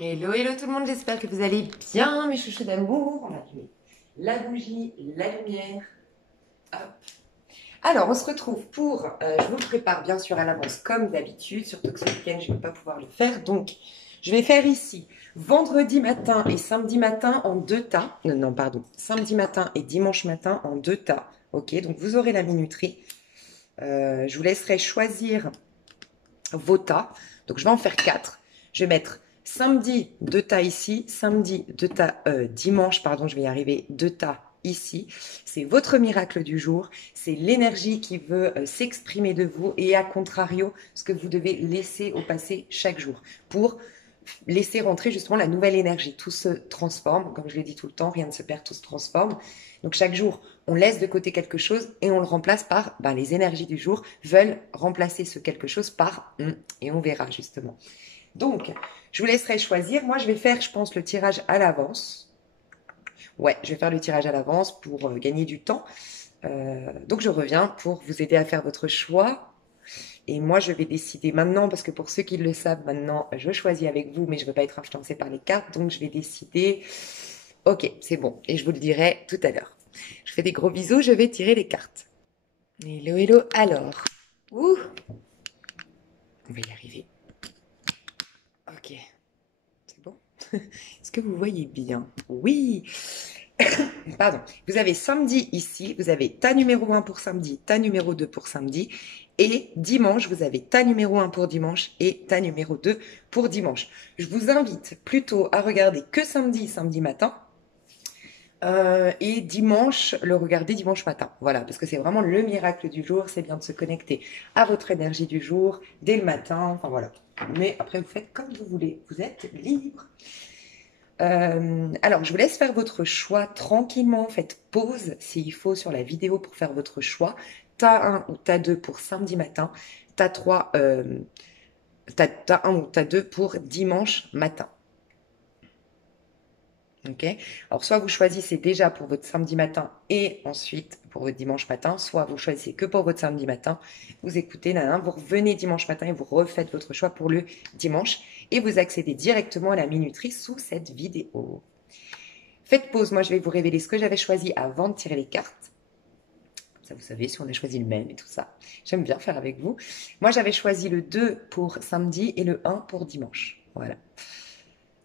Hello, hello tout le monde, j'espère que vous allez bien, mes chouchous d'amour. On va allumer la bougie, la lumière. Hop. Alors, on se retrouve pour, je vous le prépare bien sûr à l'avance comme d'habitude, surtout que ce week-end, je ne vais pas pouvoir le faire. Donc, je vais faire ici vendredi matin et samedi matin en deux tas. Non, pardon, samedi matin et dimanche matin en deux tas. Ok, donc vous aurez la minuterie. Je vous laisserai choisir vos tas. Donc, je vais en faire 4. Je vais mettre samedi 2 tas ici, samedi 2 tas, dimanche, pardon, je vais y arriver, 2 tas ici. C'est votre miracle du jour. C'est l'énergie qui veut s'exprimer de vous et à contrario, ce que vous devez laisser au passé chaque jour pour laisser rentrer justement la nouvelle énergie. Tout se transforme, comme je l'ai dit tout le temps, rien ne se perd, tout se transforme. Donc chaque jour, on laisse de côté quelque chose et on le remplace par, les énergies du jour veulent remplacer ce quelque chose par, et on verra justement. Donc, je vous laisserai choisir. Moi, je vais faire, je pense, le tirage à l'avance. Ouais, je vais faire le tirage à l'avance pour gagner du temps. Donc, je reviens pour vous aider à faire votre choix. Et moi, je vais décider maintenant, parce que pour ceux qui le savent maintenant, je choisis avec vous, mais je ne veux pas être influencée par les cartes. Donc, je vais décider. Ok, c'est bon. Et je vous le dirai tout à l'heure. Je fais des gros bisous, je vais tirer les cartes. Hello, hello. Alors, ouh, on va y arriver. Ok, c'est bon. Est-ce que vous voyez bien? Oui. Pardon. Vous avez samedi ici, vous avez ta numéro 1 pour samedi, ta numéro 2 pour samedi. Et dimanche, vous avez ta numéro 1 pour dimanche et ta numéro 2 pour dimanche. Je vous invite plutôt à regarder que samedi matin. Et dimanche, le regarder dimanche matin. Voilà, parce que c'est vraiment le miracle du jour, c'est bien de se connecter à votre énergie du jour, dès le matin, enfin voilà. Mais après, vous faites comme vous voulez, vous êtes libre. Alors, je vous laisse faire votre choix tranquillement. Faites pause s'il faut sur la vidéo pour faire votre choix. Tas 1 ou tas 2 pour samedi matin. Tas 3, tas 1 ou tas 2 pour dimanche matin. Ok. Alors, soit vous choisissez déjà pour votre samedi matin et ensuite pour votre dimanche matin, soit vous choisissez que pour votre samedi matin. Vous écoutez, vous revenez dimanche matin et vous refaites votre choix pour le dimanche et vous accédez directement à la minuterie sous cette vidéo. Faites pause, moi je vais vous révéler ce que j'avais choisi avant de tirer les cartes. Ça, vous savez, si on a choisi le même et tout ça. J'aime bien faire avec vous. Moi, j'avais choisi le 2 pour samedi et le 1 pour dimanche. Voilà.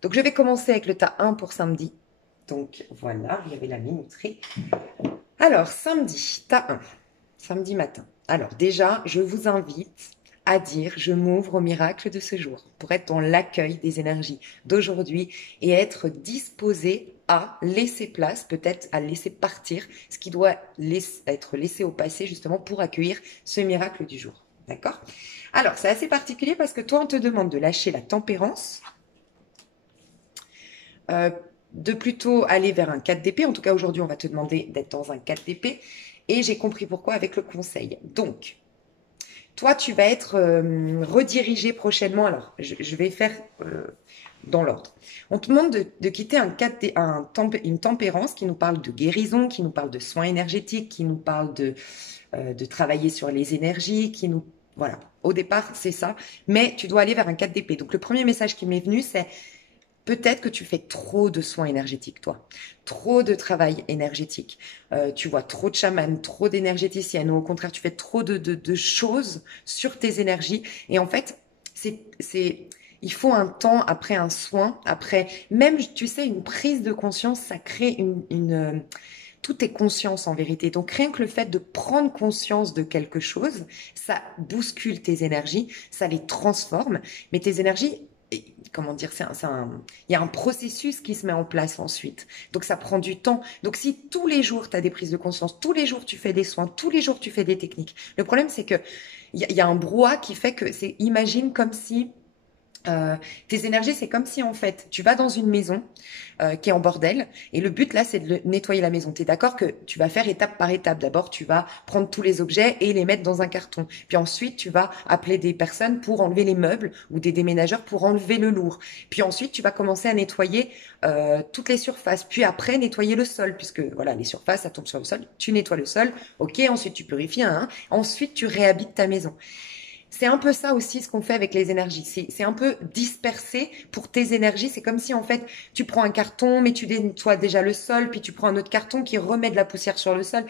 Donc, je vais commencer avec le tas 1 pour samedi. Donc, voilà, il y avait la minuterie. Alors, samedi, tas 1, samedi matin. Alors, déjà, je vous invite à dire je m'ouvre au miracle de ce jour pour être dans l'accueil des énergies d'aujourd'hui et être disposé à laisser place, peut-être à laisser partir ce qui doit être laissé au passé justement pour accueillir ce miracle du jour. D'accord? Alors, c'est assez particulier parce que toi, on te demande de lâcher la tempérance, de plutôt aller vers un 4 d'épée. En tout cas, aujourd'hui, on va te demander d'être dans un 4 d'épée. Et j'ai compris pourquoi avec le conseil. Donc, toi, tu vas être redirigé prochainement. Alors, je vais faire dans l'ordre. On te demande de quitter une tempérance qui nous parle de guérison, qui nous parle de soins énergétiques, qui nous parle de travailler sur les énergies, qui nous... Voilà, au départ, c'est ça. Mais tu dois aller vers un 4 d'épée. Donc, le premier message qui m'est venu, c'est peut-être que tu fais trop de soins énergétiques, toi. Trop de travail énergétique. Tu vois trop de chamans, trop d'énergéticiennes, ou au contraire, tu fais trop de choses sur tes énergies. Et en fait, il faut un temps après un soin, après même, tu sais, une prise de conscience, ça crée tout est conscience en vérité. Donc rien que le fait de prendre conscience de quelque chose, ça bouscule tes énergies, ça les transforme. Mais tes énergies, comment dire, il y a un processus qui se met en place ensuite. Donc ça prend du temps. Donc si tous les jours tu as des prises de conscience, tous les jours tu fais des soins, tous les jours tu fais des techniques, le problème c'est que il y a un brouhaha qui fait que imagine comme si tes énergies, c'est comme si en fait tu vas dans une maison qui est en bordel et le but là c'est de nettoyer la maison. Tu es d'accord que tu vas faire étape par étape. D'abord tu vas prendre tous les objets et les mettre dans un carton. Puis ensuite tu vas appeler des personnes pour enlever les meubles ou des déménageurs pour enlever le lourd. Puis ensuite tu vas commencer à nettoyer toutes les surfaces. Puis après nettoyer le sol puisque voilà les surfaces ça tombe sur le sol. Tu nettoies le sol. Ok, ensuite tu purifies. Ensuite tu réhabites ta maison. C'est un peu ça aussi ce qu'on fait avec les énergies. C'est un peu dispersé pour tes énergies. C'est comme si en fait tu prends un carton, mais tu nettoies déjà le sol, puis tu prends un autre carton qui remet de la poussière sur le sol.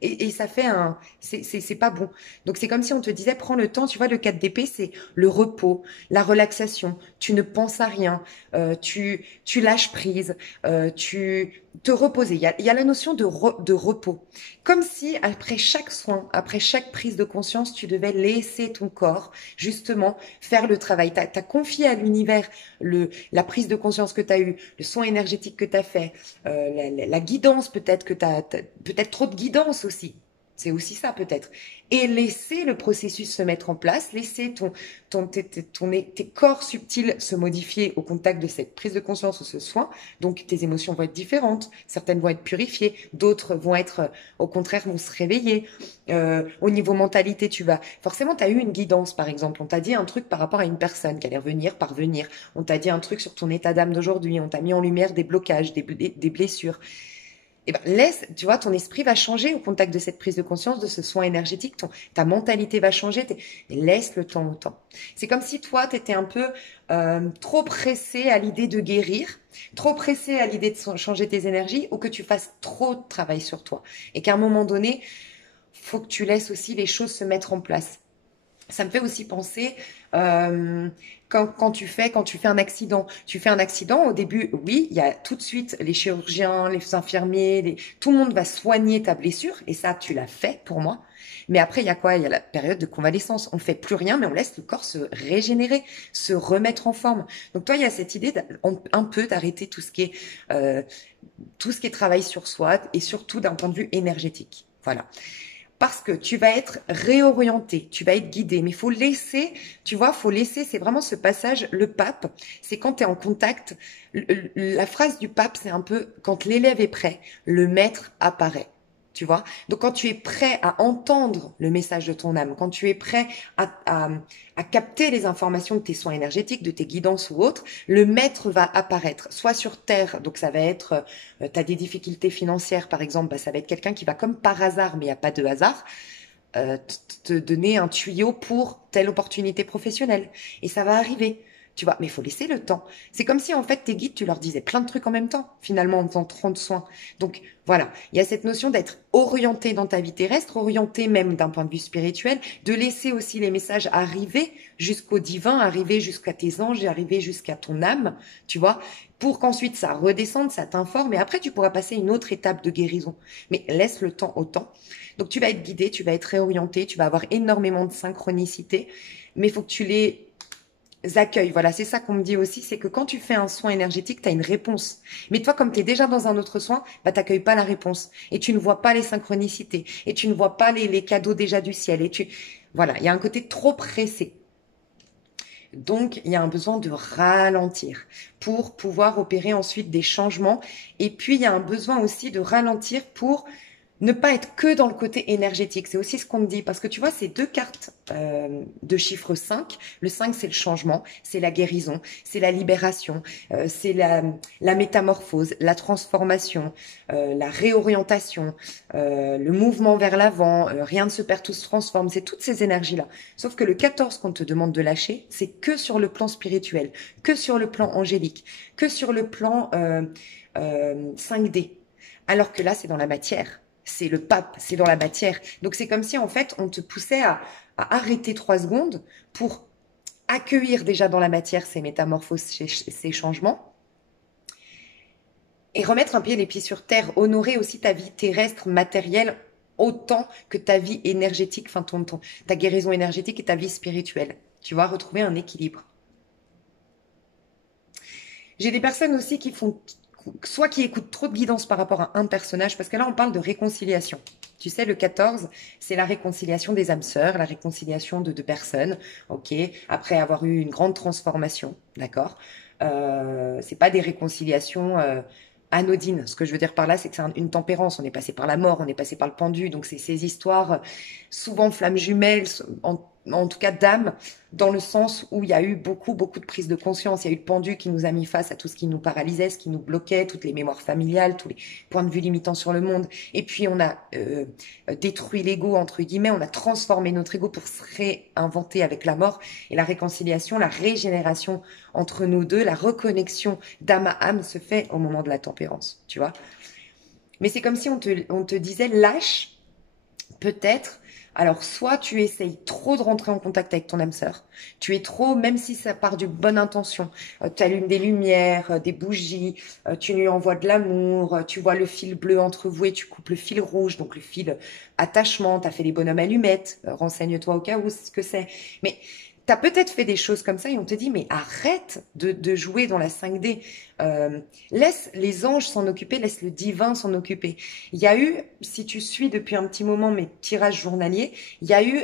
Et ça fait un, c'est pas bon. Donc c'est comme si on te disait, prends le temps. Tu vois, le 4 d'épée, c'est le repos, la relaxation. Tu ne penses à rien. Tu lâches prise. Tu te reposer. Il y a la notion de repos. Comme si après chaque soin, après chaque prise de conscience, tu devais laisser ton corps justement faire le travail. Tu as confié à l'univers la prise de conscience que tu as eue, le soin énergétique que tu as fait, la guidance peut-être que tu as, peut-être trop de guidance aussi. C'est aussi ça peut-être. Et laisser le processus se mettre en place, laisser tes corps subtils se modifier au contact de cette prise de conscience ou ce soin. Donc tes émotions vont être différentes, certaines vont être purifiées, d'autres vont être, au contraire, vont se réveiller. Au niveau mentalité, forcément, tu as eu une guidance, par exemple. On t'a dit un truc par rapport à une personne qui allait revenir, parvenir. On t'a dit un truc sur ton état d'âme d'aujourd'hui. On t'a mis en lumière des blocages, des blessures. Et ben, tu vois, ton esprit va changer au contact de cette prise de conscience, de ce soin énergétique, ta mentalité va changer, laisse le temps au temps. C'est comme si toi, tu étais un peu trop pressé à l'idée de guérir, trop pressé à l'idée de changer tes énergies, ou que tu fasses trop de travail sur toi. Et qu'à un moment donné, faut que tu laisses aussi les choses se mettre en place. Ça me fait aussi penser quand tu fais un accident. Tu fais un accident, au début, oui, il y a tout de suite les chirurgiens, les infirmiers, tout le monde va soigner ta blessure, et ça, tu l'as fait pour moi. Mais après, il y a quoi? Il y a la période de convalescence. On fait plus rien, mais on laisse le corps se régénérer, se remettre en forme. Donc toi, il y a cette idée un peu d'arrêter tout ce qui est travail sur soi, et surtout d'un point de vue énergétique. Voilà. Parce que tu vas être réorienté, tu vas être guidé. Mais il faut laisser, tu vois, c'est vraiment ce passage, le pape, c'est quand tu es en contact. La phrase du pape, c'est un peu, quand l'élève est prêt, le maître apparaît. Tu vois? Donc quand tu es prêt à entendre le message de ton âme, quand tu es prêt à capter les informations de tes soins énergétiques, de tes guidances ou autres, le maître va apparaître, soit sur Terre, donc ça va être, tu as des difficultés financières par exemple, bah, ça va être quelqu'un qui va comme par hasard, mais il n'y a pas de hasard, te donner un tuyau pour telle opportunité professionnelle. Et ça va arriver. Tu vois, mais il faut laisser le temps. C'est comme si, en fait, tes guides, tu leur disais plein de trucs en même temps, finalement, en faisant 30 soins. Donc, voilà. Il y a cette notion d'être orienté dans ta vie terrestre, orienté même d'un point de vue spirituel, de laisser aussi les messages arriver jusqu'au divin, arriver jusqu'à tes anges, arriver jusqu'à ton âme, tu vois, pour qu'ensuite ça redescende, ça t'informe, et après, tu pourras passer une autre étape de guérison. Mais laisse le temps au temps. Donc, tu vas être guidé, tu vas être réorienté, tu vas avoir énormément de synchronicité, mais il faut que tu les accueilles. Voilà, c'est ça qu'on me dit aussi, c'est que quand tu fais un soin énergétique, tu as une réponse. Mais toi, comme tu es déjà dans un autre soin, bah, tu n'accueilles pas la réponse. Et tu ne vois pas les synchronicités. Et tu ne vois pas les cadeaux déjà du ciel. Voilà, il y a un côté trop pressé. Donc, il y a un besoin de ralentir pour pouvoir opérer ensuite des changements. Et puis, il y a un besoin aussi de ralentir pour ne pas être que dans le côté énergétique. C'est aussi ce qu'on me dit. Parce que tu vois, ces deux cartes de chiffre 5. Le 5, c'est le changement, c'est la guérison, c'est la libération, c'est la métamorphose, la transformation, la réorientation, le mouvement vers l'avant, rien ne se perd, tout se transforme. C'est toutes ces énergies-là. Sauf que le 14 qu'on te demande de lâcher, c'est que sur le plan spirituel, que sur le plan angélique, que sur le plan 5D. Alors que là, c'est dans la matière. C'est le pape, c'est dans la matière. Donc c'est comme si en fait on te poussait à arrêter 3 secondes pour accueillir déjà dans la matière ces métamorphoses, ces changements, et remettre un pied les pieds sur terre, honorer aussi ta vie terrestre, matérielle, autant que ta vie énergétique, enfin ta guérison énergétique et ta vie spirituelle. Tu vas retrouver un équilibre. J'ai des personnes aussi qui font, soit qui écoutent trop de guidance par rapport à un personnage, parce que là on parle de réconciliation. Tu sais, le 14, c'est la réconciliation des âmes sœurs, la réconciliation de deux personnes, ok, après avoir eu une grande transformation, d'accord. C'est pas des réconciliations anodines. Ce que je veux dire par là, c'est que c'est une tempérance. On est passé par la mort, on est passé par le pendu, donc c'est ces histoires souvent flammes jumelles, en tout cas d'âme, dans le sens où il y a eu beaucoup de prise de conscience. Il y a eu le pendu qui nous a mis face à tout ce qui nous paralysait, ce qui nous bloquait, toutes les mémoires familiales, tous les points de vue limitants sur le monde. Et puis on a détruit l'ego, entre guillemets, on a transformé notre ego pour se réinventer avec la mort. Et la réconciliation, la régénération entre nous deux, la reconnexion d'âme à âme se fait au moment de la tempérance, tu vois. Mais c'est comme si on te disait, lâche, peut-être. Alors, soit tu essayes trop de rentrer en contact avec ton âme sœur, tu es trop, même si ça part d'une bonne intention, tu allumes des lumières, des bougies, tu lui envoies de l'amour, tu vois le fil bleu entre vous et tu coupes le fil rouge, donc le fil attachement, tu as fait les bonhommes allumettes, renseigne-toi au cas où ce que c'est. Mais tu as peut-être fait des choses comme ça et on te dit, mais arrête de jouer dans la 5D. Laisse les anges s'en occuper, laisse le divin s'en occuper. Il y a eu, si tu suis depuis un petit moment mes tirages journaliers, il y a eu,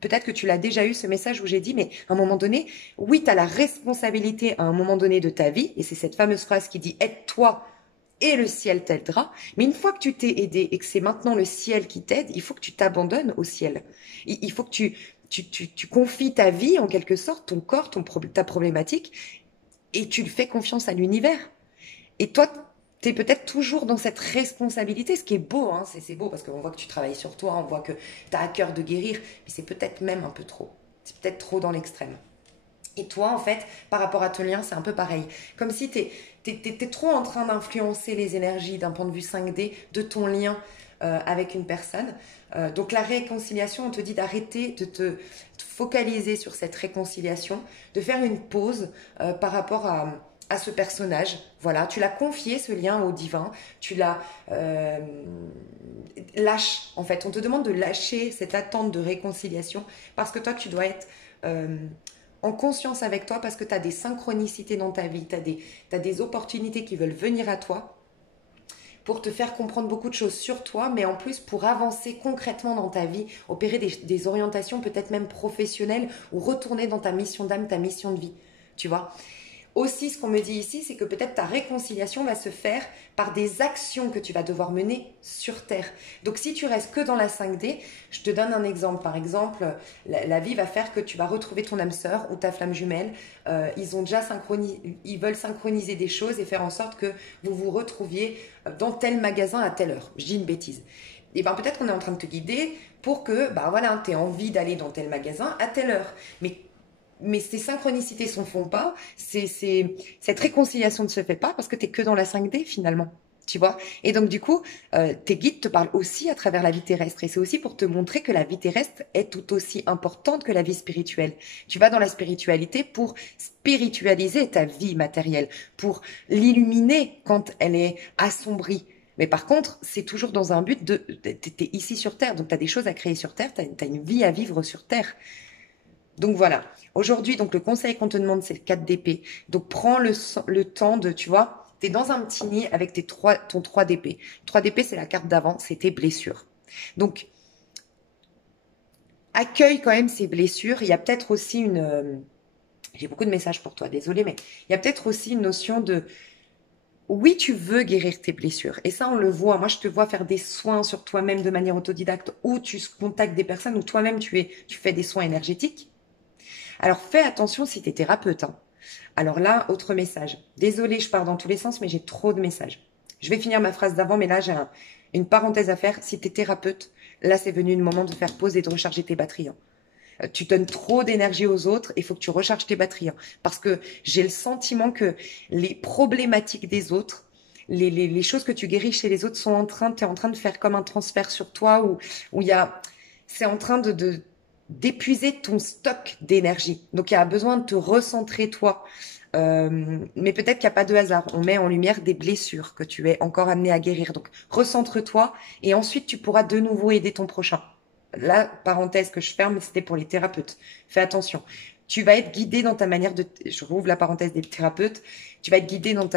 peut-être que tu l'as déjà eu, ce message où j'ai dit, mais à un moment donné, oui, tu as la responsabilité à un moment donné de ta vie, et c'est cette fameuse phrase qui dit, aide-toi et le ciel t'aidera. Mais une fois que tu t'es aidé et que c'est maintenant le ciel qui t'aide, il faut que tu t'abandonnes au ciel. Il faut que tu confies ta vie, en quelque sorte, ton corps, ta problématique, et tu fais confiance à l'univers. Et toi, tu es peut-être toujours dans cette responsabilité, ce qui est beau, hein, c'est beau, parce qu'on voit que tu travailles sur toi, on voit que tu as à cœur de guérir, mais c'est peut-être même un peu trop. C'est peut-être trop dans l'extrême. Et toi, en fait, par rapport à ton lien, c'est un peu pareil. Comme si t'es trop en train d'influencer les énergies d'un point de vue 5D de ton lien avec une personne. Donc la réconciliation, on te dit d'arrêter de te focaliser sur cette réconciliation, de faire une pause par rapport à ce personnage. Voilà, tu l'as confié ce lien au divin, tu l'as lâche. En fait, on te demande de lâcher cette attente de réconciliation parce que toi, tu dois être en conscience avec toi parce que tu as des synchronicités dans ta vie, tu as des opportunités qui veulent venir à toi pour te faire comprendre beaucoup de choses sur toi, mais en plus pour avancer concrètement dans ta vie, opérer des orientations peut-être même professionnelles ou retourner dans ta mission d'âme, ta mission de vie, tu vois. Aussi, ce qu'on me dit ici, c'est que peut-être ta réconciliation va se faire par des actions que tu vas devoir mener sur Terre. Donc, si tu restes que dans la 5D, je te donne un exemple. Par exemple, la vie va faire que tu vas retrouver ton âme sœur ou ta flamme jumelle. Ils veulent synchroniser des choses et faire en sorte que vous vous retrouviez dans tel magasin à telle heure. Je dis une bêtise. Et bien, peut-être qu'on est en train de te guider pour que, voilà, tu aies envie d'aller dans tel magasin à telle heure. Mais ces synchronicités ne se font pas, cette réconciliation ne se fait pas parce que tu n'es que dans la 5D finalement, tu vois. Et donc du coup, tes guides te parlent aussi à travers la vie terrestre et c'est aussi pour te montrer que la vie terrestre est tout aussi importante que la vie spirituelle. Tu vas dans la spiritualité pour spiritualiser ta vie matérielle, pour l'illuminer quand elle est assombrie. Mais par contre, c'est toujours dans un but t'es ici sur Terre, donc tu as des choses à créer sur Terre, tu as une vie à vivre sur Terre. Donc voilà, aujourd'hui, donc le conseil qu'on te demande, c'est le 4 d'épée. Donc prends le temps de, tu vois, tu es dans un petit nid avec ton 3 d'épée. 3 d'épée, c'est la carte d'avant, c'est tes blessures. Donc, accueille quand même ces blessures. Il y a peut-être aussi j'ai beaucoup de messages pour toi, désolé, mais il y a peut-être aussi une notion de... Oui, tu veux guérir tes blessures. Et ça, on le voit. Moi, je te vois faire des soins sur toi-même de manière autodidacte ou tu contactes des personnes ou toi-même, tu fais des soins énergétiques. Alors, fais attention si tu es thérapeute. Hein. Alors là, autre message. Désolée, je pars dans tous les sens, mais j'ai trop de messages. Je vais finir ma phrase d'avant, mais là, j'ai une parenthèse à faire. Si tu es thérapeute, là, c'est venu le moment de faire pause et de recharger tes batteries. Hein. Tu donnes trop d'énergie aux autres, il faut que tu recharges tes batteries. Hein. Parce que j'ai le sentiment que les problématiques des autres, les choses que tu guéris chez les autres tu es en train de faire comme un transfert sur toi où c'est en train d'épuiser ton stock d'énergie. Donc, il y a besoin de te recentrer toi. Mais peut-être qu'il n'y a pas de hasard. On met en lumière des blessures que tu es encore amené à guérir. Donc, recentre-toi et ensuite, tu pourras de nouveau aider ton prochain. La parenthèse que je ferme, c'était pour les thérapeutes. Fais attention. Tu vas être guidé dans ta manière de... Je rouvre la parenthèse des thérapeutes. Tu vas être guidé dans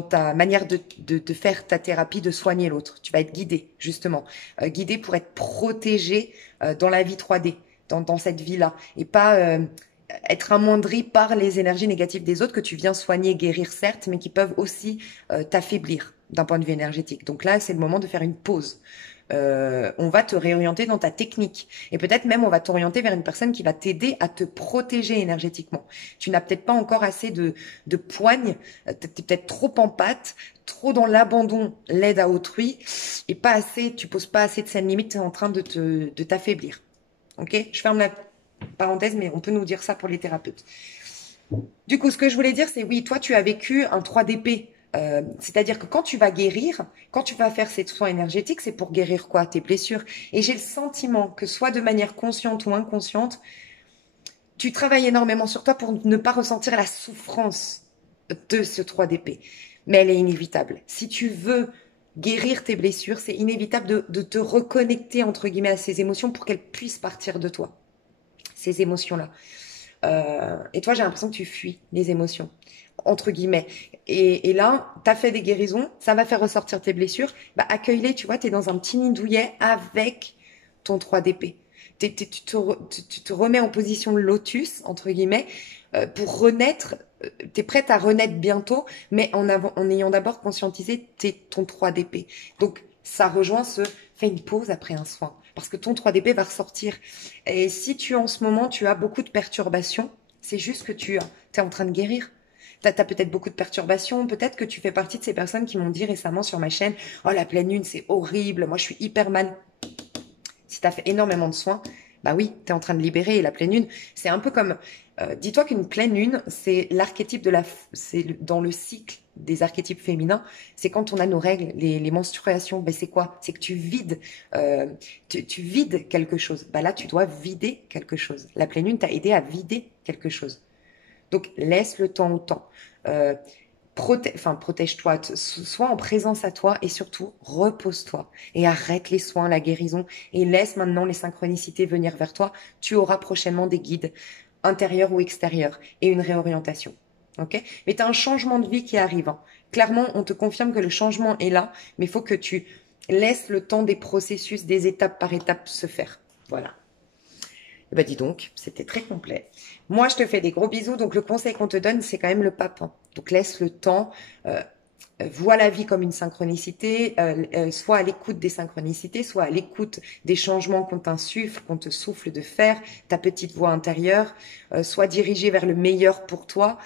ta manière de faire ta thérapie, de soigner l'autre. Tu vas être guidé, justement. Guidé pour être protégé dans la vie 3D, dans cette vie-là. Et pas être amoindri par les énergies négatives des autres que tu viens soigner, guérir certes, mais qui peuvent aussi t'affaiblir d'un point de vue énergétique. Donc là, c'est le moment de faire une pause. On va te réorienter dans ta technique. Et peut-être même on va t'orienter vers une personne qui va t'aider à te protéger énergétiquement. Tu n'as peut-être pas encore assez de poigne, t'es peut-être trop en pâte, trop dans l'abandon, l'aide à autrui, et pas assez, tu poses pas assez de scènes limites, t'es en train de t'affaiblir. Ok? Je ferme la parenthèse, mais on peut nous dire ça pour les thérapeutes. Du coup, ce que je voulais dire, c'est oui, toi, tu as vécu un 3DP. C'est-à-dire que quand tu vas guérir, quand tu vas faire ces soins énergétiques, c'est pour guérir quoi? Tes blessures. Et j'ai le sentiment que soit de manière consciente ou inconsciente, tu travailles énormément sur toi pour ne pas ressentir la souffrance de ce 3DP. Mais elle est inévitable. Si tu veux guérir tes blessures, c'est inévitable de te reconnecter, entre guillemets, à ces émotions pour qu'elles puissent partir de toi. Ces émotions-là. Et toi, j'ai l'impression que tu fuis les émotions, entre guillemets. Et là, tu as fait des guérisons, ça va faire ressortir tes blessures. Bah, accueille-les, tu vois, tu es dans un petit nid douillet avec ton 3DP. Tu te remets en position lotus, entre guillemets, pour renaître. Tu es prête à renaître bientôt, mais en ayant d'abord conscientisé ton 3DP. Donc, ça rejoint fais une pause après un soin. Parce que ton 3DP va ressortir. Et si en ce moment, tu as beaucoup de perturbations, c'est juste que tu es en train de guérir. Tu as peut-être beaucoup de perturbations, peut-être que tu fais partie de ces personnes qui m'ont dit récemment sur ma chaîne, oh la pleine lune c'est horrible, moi je suis hyper mal. Si tu as fait énormément de soins, bah oui, tu es en train de libérer. Et la pleine lune, c'est un peu comme, dis-toi qu'une pleine lune, c'est l'archétype c'est dans le cycle des archétypes féminins, c'est quand on a nos règles, les menstruations, ben c'est quoi? C'est que tu vides, tu vides quelque chose. Bah là, tu dois vider quelque chose. La pleine lune t'a aidé à vider quelque chose. Donc, laisse le temps au temps. Protège-toi, sois en présence à toi et surtout repose-toi et arrête les soins, la guérison et laisse maintenant les synchronicités venir vers toi. Tu auras prochainement des guides intérieurs ou extérieurs et une réorientation. Ok? Mais tu as un changement de vie qui arrive. Hein. Clairement, on te confirme que le changement est là, mais il faut que tu laisses le temps des processus, des étapes par étapes se faire. Voilà. Bah dis donc, c'était très complet. Moi, je te fais des gros bisous. Donc, le conseil qu'on te donne, c'est quand même le pape. Hein. Donc, laisse le temps. Vois la vie comme une synchronicité. Soit à l'écoute des synchronicités, soit à l'écoute des changements qu'on t'insuffle, qu'on te souffle de faire, ta petite voix intérieure. Sois dirigé vers le meilleur pour toi.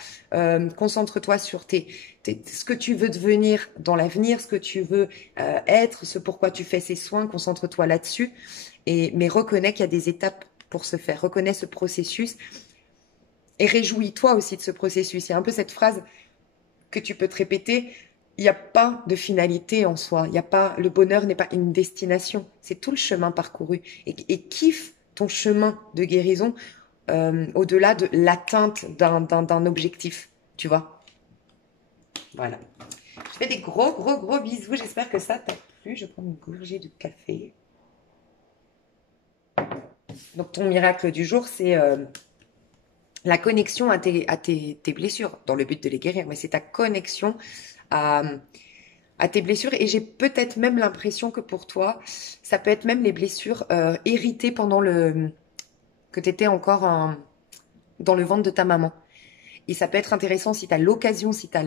Concentre-toi sur ce que tu veux devenir dans l'avenir, ce que tu veux être, ce pourquoi tu fais ces soins. Concentre-toi là-dessus. Mais reconnais qu'il y a des étapes pour se faire. Reconnais ce processus et réjouis-toi aussi de ce processus. Il y a un peu cette phrase que tu peux te répéter. Il n'y a pas de finalité en soi. Il y a pas, le bonheur n'est pas une destination. C'est tout le chemin parcouru. Et kiffe ton chemin de guérison au-delà de l'atteinte d'un objectif. Tu vois? Voilà. Je fais des gros, gros, gros bisous. J'espère que ça t'a plu. Je prends une gorgée de café. Donc, ton miracle du jour, c'est la connexion à tes blessures, dans le but de les guérir, mais c'est ta connexion à, à tes blessures. Et j'ai peut-être même l'impression que pour toi, ça peut être même les blessures héritées pendant que tu étais encore dans le ventre de ta maman. Et ça peut être intéressant si tu as l'occasion, si tu as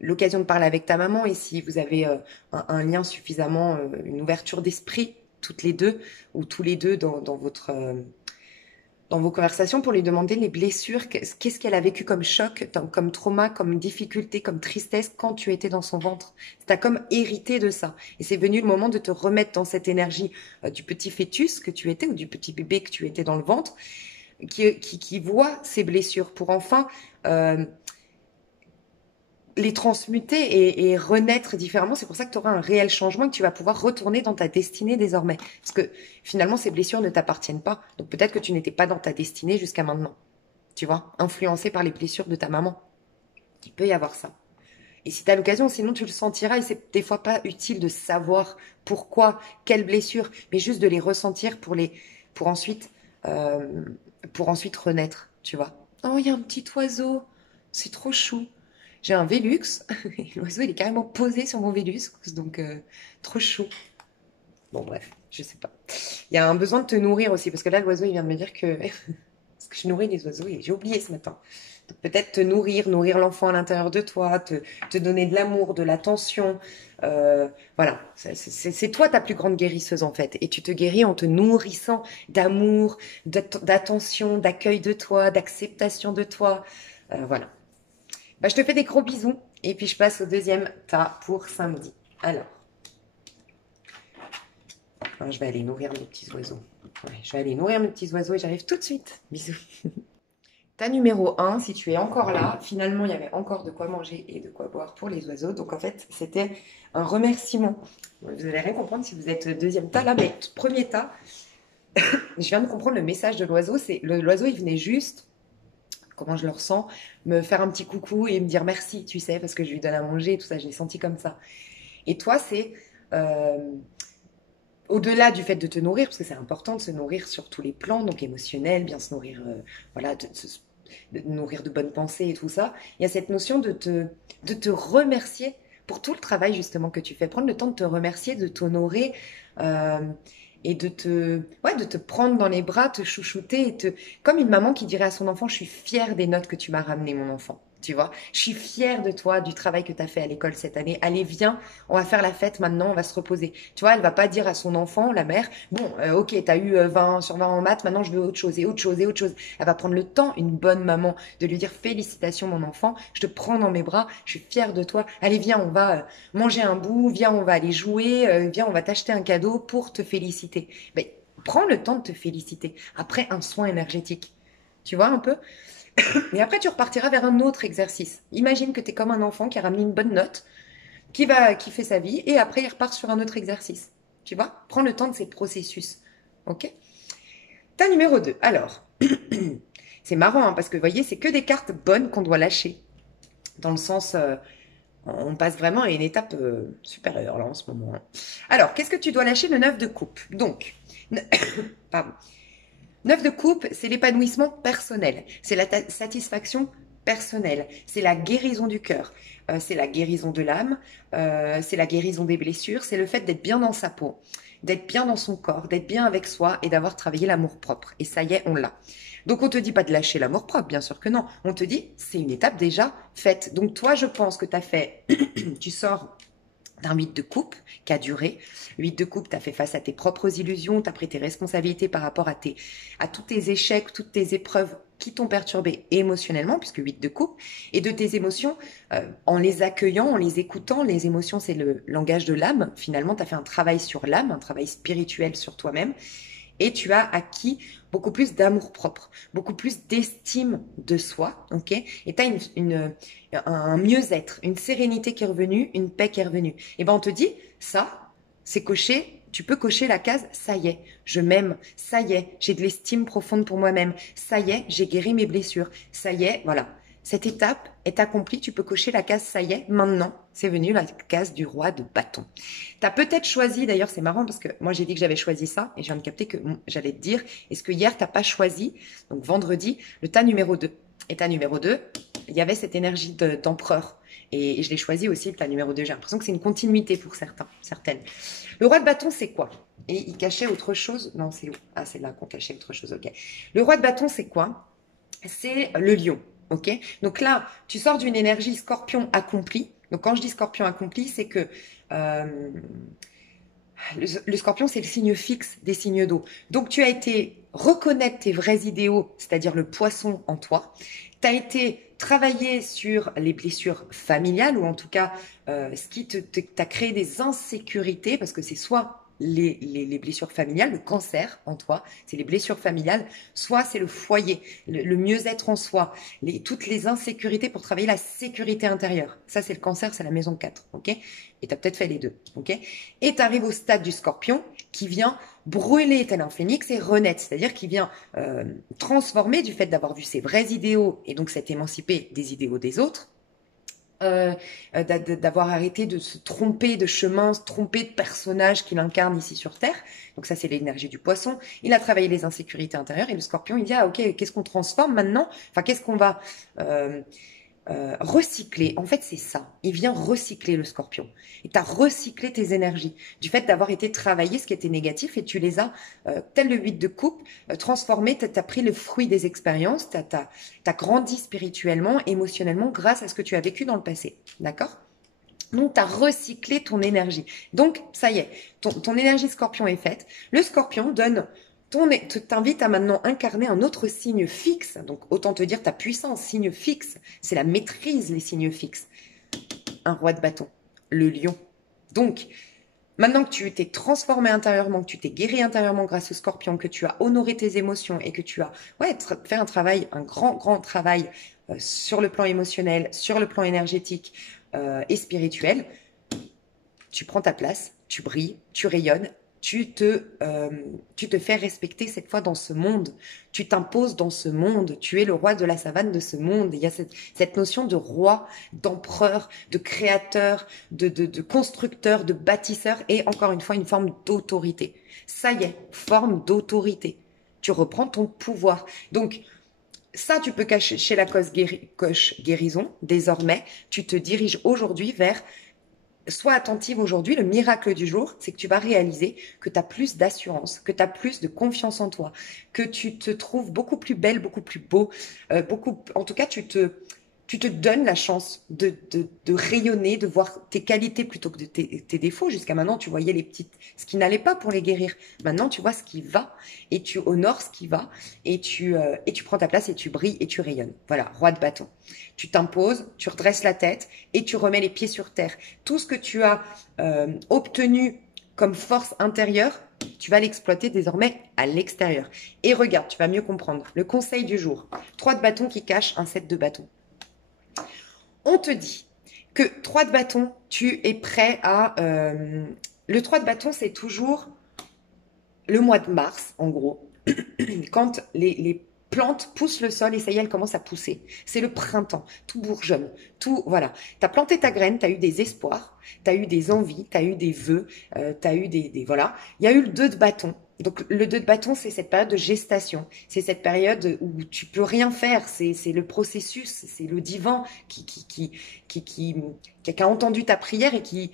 l'occasion de parler avec ta maman et si vous avez un lien suffisamment, une ouverture d'esprit, toutes les deux, ou tous les deux dans dans vos conversations pour lui demander les blessures, qu'est-ce qu'elle a vécu comme choc, comme trauma, comme difficulté, comme tristesse quand tu étais dans son ventre. Tu as comme hérité de ça. Et c'est venu le moment de te remettre dans cette énergie du petit fœtus que tu étais ou du petit bébé que tu étais dans le ventre, qui voit ces blessures pour enfin les transmuter et renaître différemment. C'est pour ça que tu auras un réel changement et que tu vas pouvoir retourner dans ta destinée désormais. Parce que finalement, ces blessures ne t'appartiennent pas. Donc peut-être que tu n'étais pas dans ta destinée jusqu'à maintenant. Tu vois, influencé par les blessures de ta maman. Il peut y avoir ça. Et si tu as l'occasion, sinon tu le sentiras. Et c'est des fois pas utile de savoir pourquoi, quelles blessures, mais juste de les ressentir pour ensuite, pour ensuite renaître. Tu vois. Oh, il y a un petit oiseau. C'est trop chou. J'ai un Vélux, et l'oiseau il est carrément posé sur mon Vélux, donc trop chou. Bon bref, je sais pas. Il y a un besoin de te nourrir aussi, parce que là l'oiseau il vient de me dire que que je nourris les oiseaux et j'ai oublié ce matin. Peut-être te nourrir, nourrir l'enfant à l'intérieur de toi, te donner de l'amour, de l'attention. Voilà, c'est toi ta plus grande guérisseuse en fait. Et tu te guéris en te nourrissant d'amour, d'attention, d'accueil de toi, d'acceptation de toi. Voilà. Bah, je te fais des gros bisous et puis je passe au deuxième tas pour samedi. Alors, je vais aller nourrir mes petits oiseaux. Ouais, je vais aller nourrir mes petits oiseaux et j'arrive tout de suite. Bisous. Tas numéro 1, si tu es encore là, finalement, il y avait encore de quoi manger et de quoi boire pour les oiseaux. Donc, en fait, c'était un remerciement. Vous allez rien comprendre si vous êtes deuxième tas là, mais premier tas, je viens de comprendre le message de l'oiseau. C'est l'oiseau, il venait juste, comment je le ressens, me faire un petit coucou et me dire merci, tu sais, parce que je lui donne à manger et tout ça. Je l'ai senti comme ça. Et toi, c'est... au-delà du fait de te nourrir, parce que c'est important de se nourrir sur tous les plans, donc émotionnel, bien se nourrir, voilà, de nourrir de bonnes pensées et tout ça, il y a cette notion de te remercier pour tout le travail justement que tu fais. Prendre le temps de te remercier, de t'honorer et de te prendre dans les bras, te chouchouter, comme une maman qui dirait à son enfant, je suis fière des notes que tu m'as ramenées, mon enfant. Tu vois, je suis fière de toi, du travail que tu as fait à l'école cette année. Allez, viens, on va faire la fête maintenant, on va se reposer. Tu vois, elle va pas dire à son enfant, la mère, bon, ok, tu as eu 20 sur 20 en maths, maintenant je veux autre chose et autre chose et autre chose. Elle va prendre le temps, une bonne maman, de lui dire félicitations mon enfant, je te prends dans mes bras, je suis fière de toi. Allez, viens, on va manger un bout, viens, on va aller jouer, viens, on va t'acheter un cadeau pour te féliciter. Mais prends le temps de te féliciter après un soin énergétique. Tu vois un peu? Et après, tu repartiras vers un autre exercice. Imagine que tu es comme un enfant qui a ramené une bonne note, qui fait sa vie, et après, il repart sur un autre exercice. Tu vois? Prends le temps de ces processus. Ok? Ta numéro 2. Alors, c'est marrant, hein, parce que vous voyez, c'est que des cartes bonnes qu'on doit lâcher. Dans le sens, on passe vraiment à une étape supérieure, là, en ce moment. Alors, qu'est-ce que tu dois lâcher? Le 9 de coupe. Donc, pardon. 9 de coupe, c'est l'épanouissement personnel, c'est la satisfaction personnelle, c'est la guérison du cœur, c'est la guérison de l'âme, c'est la guérison des blessures, c'est le fait d'être bien dans sa peau, d'être bien dans son corps, d'être bien avec soi et d'avoir travaillé l'amour-propre. Et ça y est, on l'a. Donc on te dit pas de lâcher l'amour-propre, bien sûr que non. On te dit, c'est une étape déjà faite. Donc toi, je pense que tu as fait, tu sors d'un 8 de coupe qui a duré. 8 de coupe, tu as fait face à tes propres illusions, tu as pris tes responsabilités par rapport à tous tes échecs, toutes tes épreuves qui t'ont perturbé émotionnellement, puisque 8 de coupe, et de tes émotions, en les accueillant, en les écoutant. Les émotions, c'est le langage de l'âme. Finalement, tu as fait un travail sur l'âme, un travail spirituel sur toi-même, et tu as acquis beaucoup plus d'amour propre, beaucoup plus d'estime de soi, ok? Et tu as un mieux-être, une sérénité qui est revenue, une paix qui est revenue. Et ben on te dit, ça, c'est coché, tu peux cocher la case, ça y est, je m'aime, ça y est, j'ai de l'estime profonde pour moi-même, ça y est, j'ai guéri mes blessures, ça y est, voilà. Cette étape est accomplie, tu peux cocher la case, ça y est, maintenant, c'est venu la case du roi de bâton. Tu as peut-être choisi, d'ailleurs c'est marrant parce que moi j'ai dit que j'avais choisi ça et je viens de capter que j'allais te dire, est-ce que hier tu n'as pas choisi, donc vendredi, le tas numéro 2. Et tas numéro 2, il y avait cette énergie d'empereur. Et je l'ai choisi aussi, le tas numéro 2. J'ai l'impression que c'est une continuité pour certaines. Le roi de bâton, c'est quoi? Et il cachait autre chose. Non, c'est où? Ah, c'est là qu'on cachait autre chose, ok. Le roi de bâton, c'est quoi? C'est le lion. Ok, donc là, tu sors d'une énergie scorpion accomplie. Donc quand je dis scorpion accompli, c'est que le scorpion, c'est le signe fixe des signes d'eau. Donc tu as été reconnaître tes vrais idéaux, c'est-à-dire le poisson en toi. Tu as été travailler sur les blessures familiales, ou en tout cas ce qui t'a créé des insécurités, parce que c'est soit les blessures familiales, le cancer en toi, c'est les blessures familiales, soit c'est le foyer, le mieux-être en soi, toutes les insécurités pour travailler la sécurité intérieure. Ça, c'est le cancer, c'est la maison 4, ok? Et tu as peut-être fait les deux, ok? Et tu arrives au stade du scorpion qui vient brûler tel un phénix et renaître, c'est-à-dire qui vient transformer du fait d'avoir vu ses vrais idéaux et donc s'être émancipé des idéaux des autres, d'avoir arrêté de se tromper de chemin, se tromper de personnage qu'il incarne ici sur Terre. Donc ça, c'est l'énergie du poisson. Il a travaillé les insécurités intérieures et le scorpion, il dit, ah ok, qu'est-ce qu'on transforme maintenant? Enfin, qu'est-ce qu'on va... recycler. En fait, c'est ça. Il vient recycler le scorpion. Et tu as recyclé tes énergies. Du fait d'avoir été travaillé ce qui était négatif et tu les as, tel le 8 de coupe, transformés. Tu as pris le fruit des expériences. Tu as grandi spirituellement, émotionnellement grâce à ce que tu as vécu dans le passé. D'accord? Donc, tu as recyclé ton énergie. Donc, ça y est, ton énergie scorpion est faite. Le scorpion t'invite à maintenant incarner un autre signe fixe. Donc, autant te dire ta puissance, signe fixe. C'est la maîtrise, les signes fixes. Un roi de bâton, le lion. Donc, maintenant que tu t'es transformé intérieurement, que tu t'es guéri intérieurement grâce au scorpion, que tu as honoré tes émotions et que tu as fait un travail, un grand travail sur le plan émotionnel, sur le plan énergétique et spirituel, tu prends ta place, tu brilles, tu rayonnes, tu te fais respecter cette fois dans ce monde, tu t'imposes dans ce monde, tu es le roi de la savane de ce monde. Il y a cette notion de roi, d'empereur, de créateur, de constructeur, de bâtisseur et encore une fois une forme d'autorité. Ça y est, forme d'autorité. Tu reprends ton pouvoir. Donc, ça, tu peux cacher chez la coche guérison. Désormais, tu te diriges aujourd'hui vers sois attentive aujourd'hui, le miracle du jour, c'est que tu vas réaliser que tu as plus d'assurance, que tu as plus de confiance en toi, que tu te trouves beaucoup plus belle, beaucoup plus beau, en tout cas, tu te donnes la chance de rayonner, de voir tes qualités plutôt que tes défauts. Jusqu'à maintenant, tu voyais ce qui n'allait pas pour les guérir. Maintenant, tu vois ce qui va et tu honores ce qui va et tu prends ta place et tu brilles et tu rayonnes. Voilà, roi de bâton. Tu t'imposes, tu redresses la tête et tu remets les pieds sur terre. Tout ce que tu as obtenu comme force intérieure, tu vas l'exploiter désormais à l'extérieur. Et regarde, tu vas mieux comprendre. Le conseil du jour. 3 de bâton qui cache un 7 de bâton. On te dit que 3 de bâton, tu es prêt à... le 3 de bâton, c'est toujours le mois de mars, en gros, quand les plantes poussent le sol et ça y est, elles commencent à pousser. C'est le printemps, tout bourgeonne, tout, voilà. Tu as planté ta graine, tu as eu des espoirs, tu as eu des envies, tu as eu des vœux, tu as eu voilà. Il y a eu le 2 de bâton. Donc, le 2 de bâton, c'est cette période de gestation. C'est cette période où tu peux rien faire. C'est le processus, c'est le divin qui a entendu ta prière et qui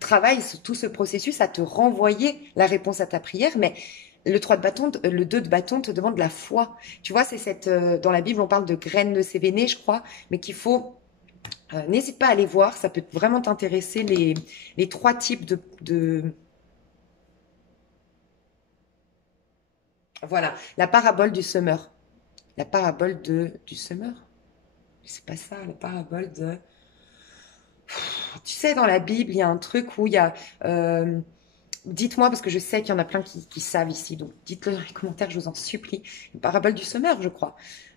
travaille sur tout ce processus à te renvoyer la réponse à ta prière. Mais le 3 de bâton, le 2 de bâton te demande la foi. Tu vois, c'est dans la Bible, on parle de graines de sévéné, je crois, mais qu'il faut... n'hésite pas à aller voir, ça peut vraiment t'intéresser, les 3 types de Voilà, la parabole du semeur. La parabole du semeur? C'est pas ça, la parabole de... Tu sais, dans la Bible, il y a un truc où il y a... dites-moi, parce que je sais qu'il y en a plein qui savent ici, donc dites-le dans les commentaires, je vous en supplie. Une parabole du semeur, je crois.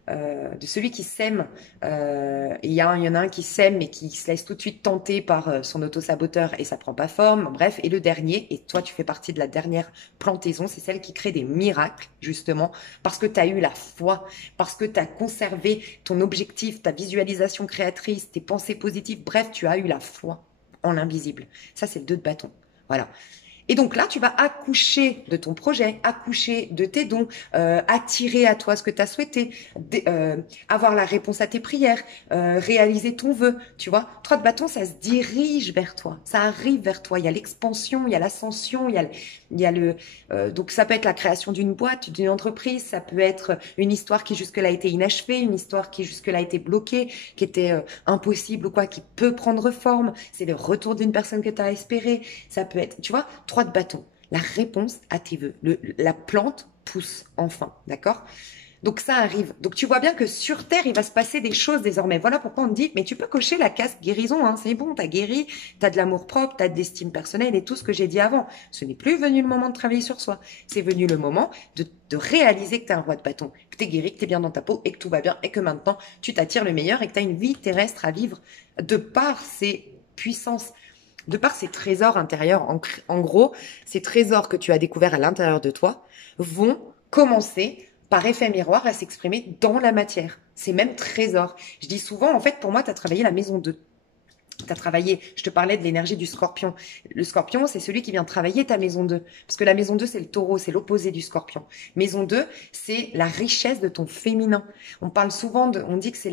De celui qui sème. Et il y en a un qui sème mais qui se laisse tout de suite tenter par son auto-saboteur et ça prend pas forme. Bref, et le dernier, et toi tu fais partie de la dernière plantaison, c'est celle qui crée des miracles, justement, parce que tu as eu la foi, parce que tu as conservé ton objectif, ta visualisation créatrice, tes pensées positives. Bref, tu as eu la foi en l'invisible. Ça, c'est le 2 de bâton. Voilà. Et donc là, tu vas accoucher de ton projet, accoucher de tes dons, attirer à toi ce que tu as souhaité, avoir la réponse à tes prières, réaliser ton vœu, tu vois. 3 de bâton, ça se dirige vers toi, ça arrive vers toi. Il y a l'expansion, il y a l'ascension, donc ça peut être la création d'une boîte, d'une entreprise, ça peut être une histoire qui jusque-là a été inachevée, une histoire qui jusque-là a été bloquée, qui était impossible ou quoi, qui peut prendre forme. C'est le retour d'une personne que tu as espéré. Ça peut être, tu vois, 3 de bâton. La réponse à tes vœux. La plante pousse enfin, d'accord? Donc ça arrive. Donc tu vois bien que sur Terre, il va se passer des choses désormais. Voilà pourquoi on te dit, mais tu peux cocher la case guérison, hein, c'est bon, t'as guéri, t'as de l'amour propre, t'as de l'estime personnelle et tout ce que j'ai dit avant. Ce n'est plus venu le moment de travailler sur soi. C'est venu le moment de réaliser que t'es un roi de bâton, que t'es guéri, que t'es bien dans ta peau et que tout va bien et que maintenant tu t'attires le meilleur et que t'as une vie terrestre à vivre de par ces puissances, de par ces trésors intérieurs. En gros, ces trésors que tu as découverts à l'intérieur de toi vont commencer par effet miroir à s'exprimer dans la matière. C'est même trésor. Je dis souvent, en fait, pour moi, tu as travaillé la maison 2. Tu as travaillé, je te parlais de l'énergie du scorpion. Le scorpion, c'est celui qui vient travailler ta maison 2. Parce que la maison 2, c'est le taureau, c'est l'opposé du scorpion. Maison 2, c'est la richesse de ton féminin. On parle souvent on dit que c'est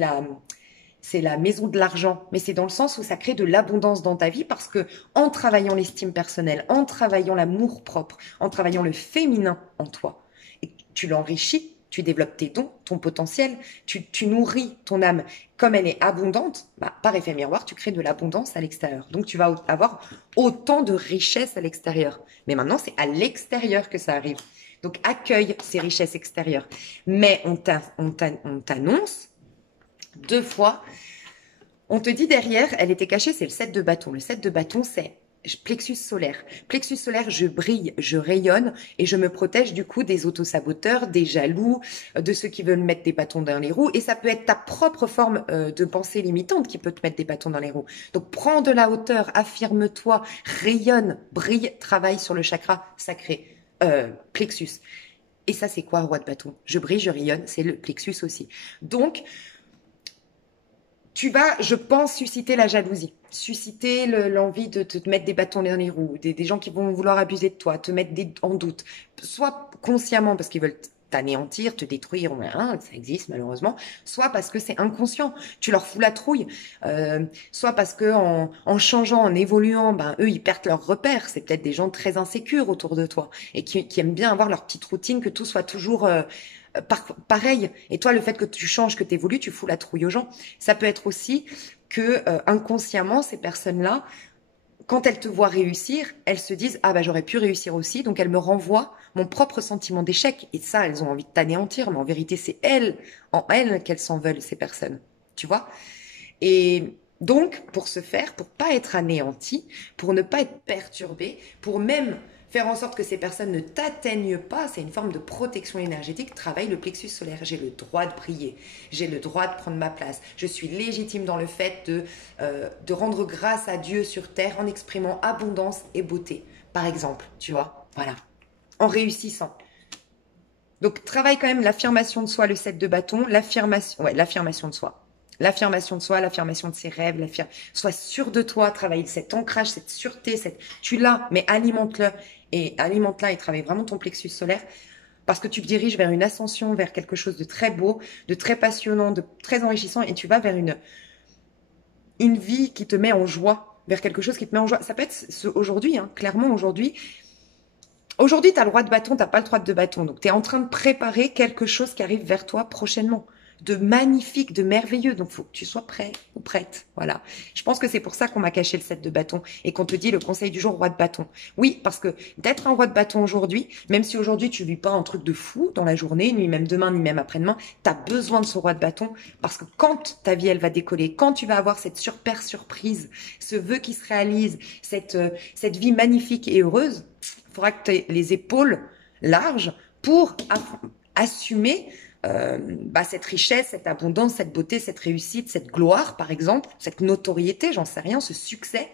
c'est la maison de l'argent, mais c'est dans le sens où ça crée de l'abondance dans ta vie parce que en travaillant l'estime personnelle, en travaillant l'amour propre, en travaillant le féminin en toi, et tu l'enrichis, tu développes tes dons, ton potentiel, tu nourris ton âme comme elle est abondante, bah, par effet miroir, tu crées de l'abondance à l'extérieur. Donc tu vas avoir autant de richesses à l'extérieur. Mais maintenant, c'est à l'extérieur que ça arrive. Donc accueille ces richesses extérieures. Mais on t'annonce 2 fois. On te dit derrière, elle était cachée, c'est le 7 de bâton. Le 7 de bâton, c'est plexus solaire. Plexus solaire, je brille, je rayonne et je me protège du coup des autosaboteurs, des jaloux, de ceux qui veulent mettre des bâtons dans les roues. Et ça peut être ta propre forme de pensée limitante qui peut te mettre des bâtons dans les roues. Donc prends de la hauteur, affirme-toi, rayonne, brille, travaille sur le chakra sacré. Plexus. Et ça, c'est quoi, roi de bâton? Je brille, je rayonne, c'est le plexus aussi. Donc, tu vas, je pense, susciter la jalousie, susciter l'envie de te mettre des bâtons dans les roues, des gens qui vont vouloir abuser de toi, te mettre en doute, soit consciemment parce qu'ils veulent t'anéantir, te détruire, hein, ça existe malheureusement, soit parce que c'est inconscient, tu leur fous la trouille, soit parce que en changeant, en évoluant, ben eux ils perdent leurs repères, c'est peut-être des gens très insécures autour de toi et qui aiment bien avoir leur petite routine, que tout soit toujours pareil. Et toi, le fait que tu changes, que tu évolues, tu fous la trouille aux gens. Ça peut être aussi que inconsciemment, ces personnes-là, quand elles te voient réussir, elles se disent « Ah bah j'aurais pu réussir aussi », donc elles me renvoient mon propre sentiment d'échec. Et ça, elles ont envie de t'anéantir, mais en vérité, c'est elles, en elles, qu'elles s'en veulent, ces personnes. Tu vois? Et donc, pour ce faire, pour pas être anéanti, pour ne pas être perturbé, pour même faire en sorte que ces personnes ne t'atteignent pas, c'est une forme de protection énergétique, travaille le plexus solaire. J'ai le droit de prier, j'ai le droit de prendre ma place, je suis légitime dans le fait de rendre grâce à Dieu sur terre en exprimant abondance et beauté, par exemple, tu vois, voilà, en réussissant. Donc, travaille quand même l'affirmation de soi, le 7 de bâton, l'affirmation de soi. L'affirmation de soi, l'affirmation de ses rêves, sois sûr de toi, travaille cet ancrage, cette sûreté, tu l'as, mais alimente-la et travaille vraiment ton plexus solaire parce que tu te diriges vers une ascension, vers quelque chose de très beau, de très passionnant, de très enrichissant et tu vas vers une vie qui te met en joie, vers quelque chose qui te met en joie. Ça peut être aujourd'hui, hein, clairement aujourd'hui. Aujourd'hui, tu as le roi de bâton, tu n'as pas le 3 de bâton. Donc, tu es en train de préparer quelque chose qui arrive vers toi prochainement. De magnifique, de merveilleux. Donc, il faut que tu sois prêt ou prête. Voilà. Je pense que c'est pour ça qu'on m'a caché le 7 de bâton et qu'on te dit le conseil du jour, roi de bâton. Oui, parce que d'être un roi de bâton aujourd'hui, même si aujourd'hui tu vis pas un truc de fou dans la journée, ni même demain, ni même après-demain, tu as besoin de ce roi de bâton parce que quand ta vie, elle va décoller, quand tu vas avoir cette super surprise, ce vœu qui se réalise, cette vie magnifique et heureuse, il faudra que tu aies les épaules larges pour assumer cette richesse, cette abondance, cette beauté, cette réussite, cette gloire, par exemple, cette notoriété, j'en sais rien, ce succès.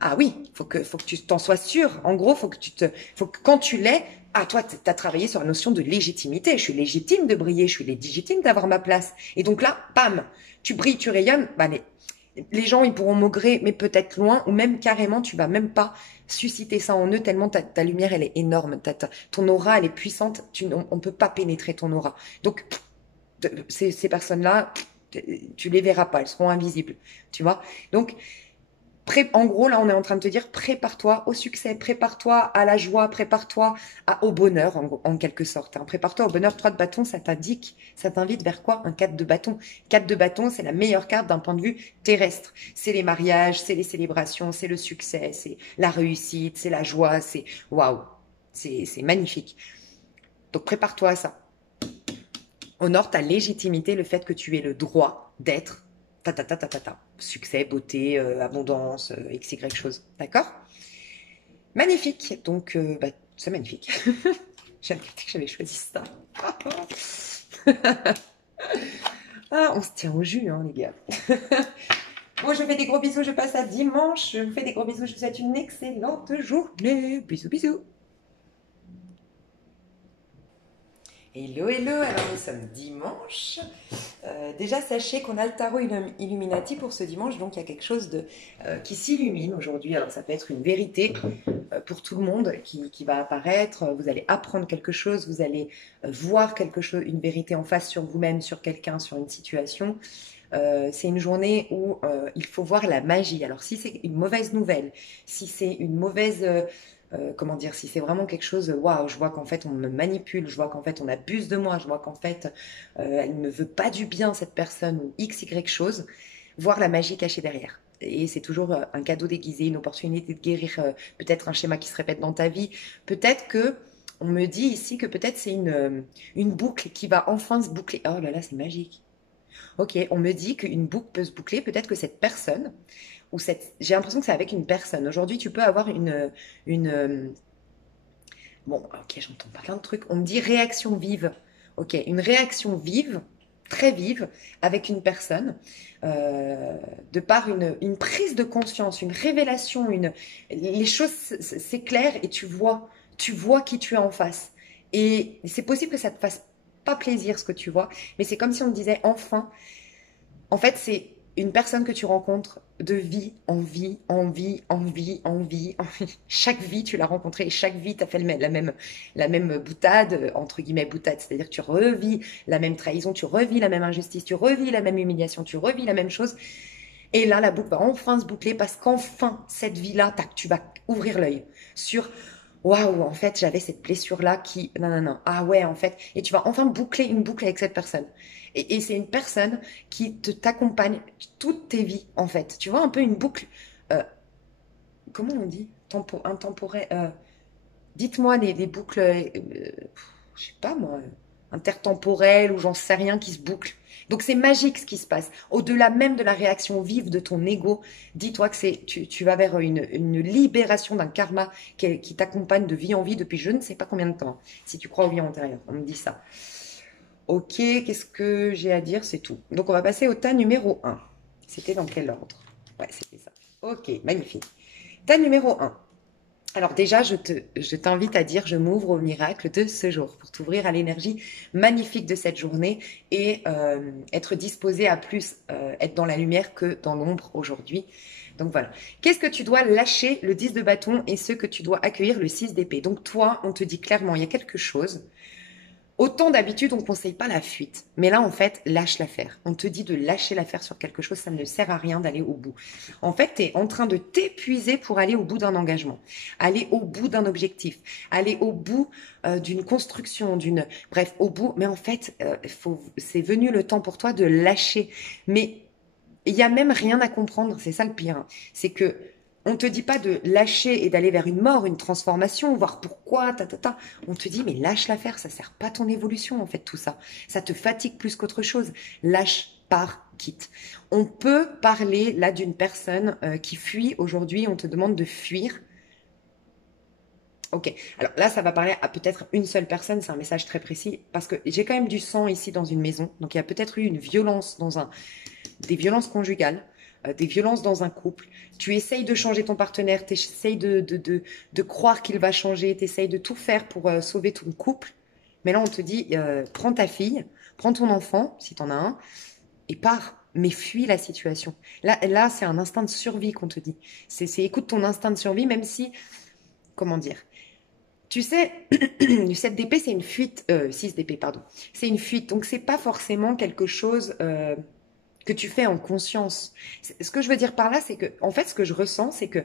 Ah oui, faut que tu t'en sois sûr. En gros, faut que quand tu l'es, toi, tu as travaillé sur la notion de légitimité. Je suis légitime de briller, je suis légitime d'avoir ma place. Et donc là, bam, tu brilles, tu rayonnes, les gens, ils pourront maugrer, mais peut-être loin, ou même carrément, tu vas même pas susciter ça en eux, tellement ta lumière, elle est énorme, ton aura, elle est puissante, on peut pas pénétrer ton aura. Donc, ces personnes-là, tu les verras pas, elles seront invisibles, tu vois. Donc, en gros, là, on est en train de te dire, prépare-toi au succès, prépare-toi à la joie, prépare-toi au bonheur, en quelque sorte. Hein. Prépare-toi au bonheur. 3 de bâton, ça t'invite vers quoi? Un 4 de bâton. 4 de bâton, c'est la meilleure carte d'un point de vue terrestre. C'est les mariages, c'est les célébrations, c'est le succès, c'est la réussite, c'est la joie, c'est waouh, c'est magnifique. Donc, prépare-toi à ça. Honore ta légitimité, le fait que tu aies le droit d'être succès, beauté, abondance, x, y chose. D'accord? Magnifique. Donc, c'est magnifique. J'avais capté que j'avais choisi ça. On se tient au jus, hein, les gars. Bon, je fais des gros bisous. Je passe à dimanche. Je vous fais des gros bisous. Je vous souhaite une excellente journée. Bisous, bisous. Hello, hello, alors nous sommes dimanche. Déjà, sachez qu'on a le tarot Illuminati pour ce dimanche, donc il y a quelque chose qui s'illumine aujourd'hui. Alors ça peut être une vérité, pour tout le monde qui va apparaître. Vous allez apprendre quelque chose, vous allez voir quelque chose, une vérité en face sur vous-même, sur quelqu'un, sur une situation. C'est une journée où il faut voir la magie. Alors si c'est une mauvaise nouvelle, si c'est une mauvaise... comment dire, si c'est vraiment quelque chose, waouh, je vois qu'en fait on me manipule, je vois qu'en fait on abuse de moi, je vois qu'en fait elle ne me veut pas du bien cette personne ou x, y chose, voir la magie cachée derrière. Et c'est toujours un cadeau déguisé, une opportunité de guérir peut-être un schéma qui se répète dans ta vie. Peut-être que, on me dit ici que peut-être c'est une boucle qui va enfin se boucler. Oh là là, c'est magique. Ok, on me dit qu'une boucle peut se boucler, peut-être que cette personne, ou cette... j'ai l'impression que c'est avec une personne. Aujourd'hui, tu peux avoir une... Bon, ok, j'entends pas plein de trucs. On me dit réaction vive. Ok, une réaction vive, très vive, avec une personne, de par une prise de conscience, une révélation, les choses s'éclairent et tu vois qui tu es en face. Et c'est possible que ça te fasse pas plaisir ce que tu vois, mais c'est comme si on te disait enfin, en fait, c'est une personne que tu rencontres de vie en vie, en vie, en vie, en vie, en vie. Chaque vie, tu l'as rencontrée et chaque vie, tu as fait la même boutade, entre guillemets boutade, c'est-à-dire que tu revis la même trahison, tu revis la même injustice, tu revis la même humiliation, tu revis la même chose. Et là, la boucle va enfin se boucler parce qu'enfin, cette vie-là, tu vas ouvrir l'œil sur waouh, en fait, j'avais cette blessure-là qui. Non, non, non. Ah ouais, en fait. Et tu vas enfin boucler une boucle avec cette personne. Et c'est une personne qui t'accompagne toute tes vies, en fait. Tu vois, un peu une boucle. euh, Comment on dit intemporel. Dites-moi les boucles. Je sais pas moi. Intertemporelles ou j'en sais rien qui se bouclent. Donc c'est magique ce qui se passe. Au-delà même de la réaction vive de ton ego, dis-toi que tu vas vers une libération d'un karma qui t'accompagne de vie en vie depuis je ne sais pas combien de temps. Si tu crois au vie antérieur, on me dit ça. Ok, qu'est-ce que j'ai à dire? C'est tout. Donc on va passer au tas numéro un. C'était dans quel ordre? Ouais, c'était ça. Ok, magnifique. Tas numéro un. Alors déjà, je t'invite à dire je m'ouvre au miracle de ce jour pour t'ouvrir à l'énergie magnifique de cette journée et être disposé à plus être dans la lumière que dans l'ombre aujourd'hui. Donc voilà. Qu'est-ce que tu dois lâcher le 10 de bâton et ce que tu dois accueillir le 6 d'épée? Donc toi, on te dit clairement, il y a quelque chose. Autant d'habitude, on ne conseille pas la fuite. Mais là, en fait, lâche l'affaire. On te dit de lâcher l'affaire sur quelque chose, ça ne sert à rien d'aller au bout. En fait, tu es en train de t'épuiser pour aller au bout d'un engagement, aller au bout d'un objectif, aller au bout d'une construction, bref, au bout. Mais en fait, c'est venu le temps pour toi de lâcher. Mais il n'y a même rien à comprendre, c'est ça le pire. Hein. C'est que on te dit pas de lâcher et d'aller vers une mort, une transformation, voir pourquoi, On te dit, mais lâche l'affaire, ça sert pas à ton évolution, en fait, tout ça. Ça te fatigue plus qu'autre chose. Lâche, pars, quitte. On peut parler, là, d'une personne qui fuit aujourd'hui. On te demande de fuir. Ok, alors là, ça va parler à peut-être une seule personne. C'est un message très précis parce que j'ai quand même du sang ici dans une maison. Donc, il y a peut-être eu une violence des violences conjugales, des violences dans un couple. Tu essayes de changer ton partenaire, tu essayes de croire qu'il va changer, tu essayes de tout faire pour sauver ton couple. Mais là, on te dit, prends ta fille, prends ton enfant, si tu en as un, et pars. Mais fuis la situation. Là c'est un instinct de survie qu'on te dit. C'est écoute ton instinct de survie, même si, comment dire, tu sais, le 7 d'épée, c'est une fuite, 6 d'épée, pardon. C'est une fuite, donc c'est pas forcément quelque chose que tu fais en conscience. Ce que je veux dire par là, c'est que, en fait, ce que je ressens, c'est que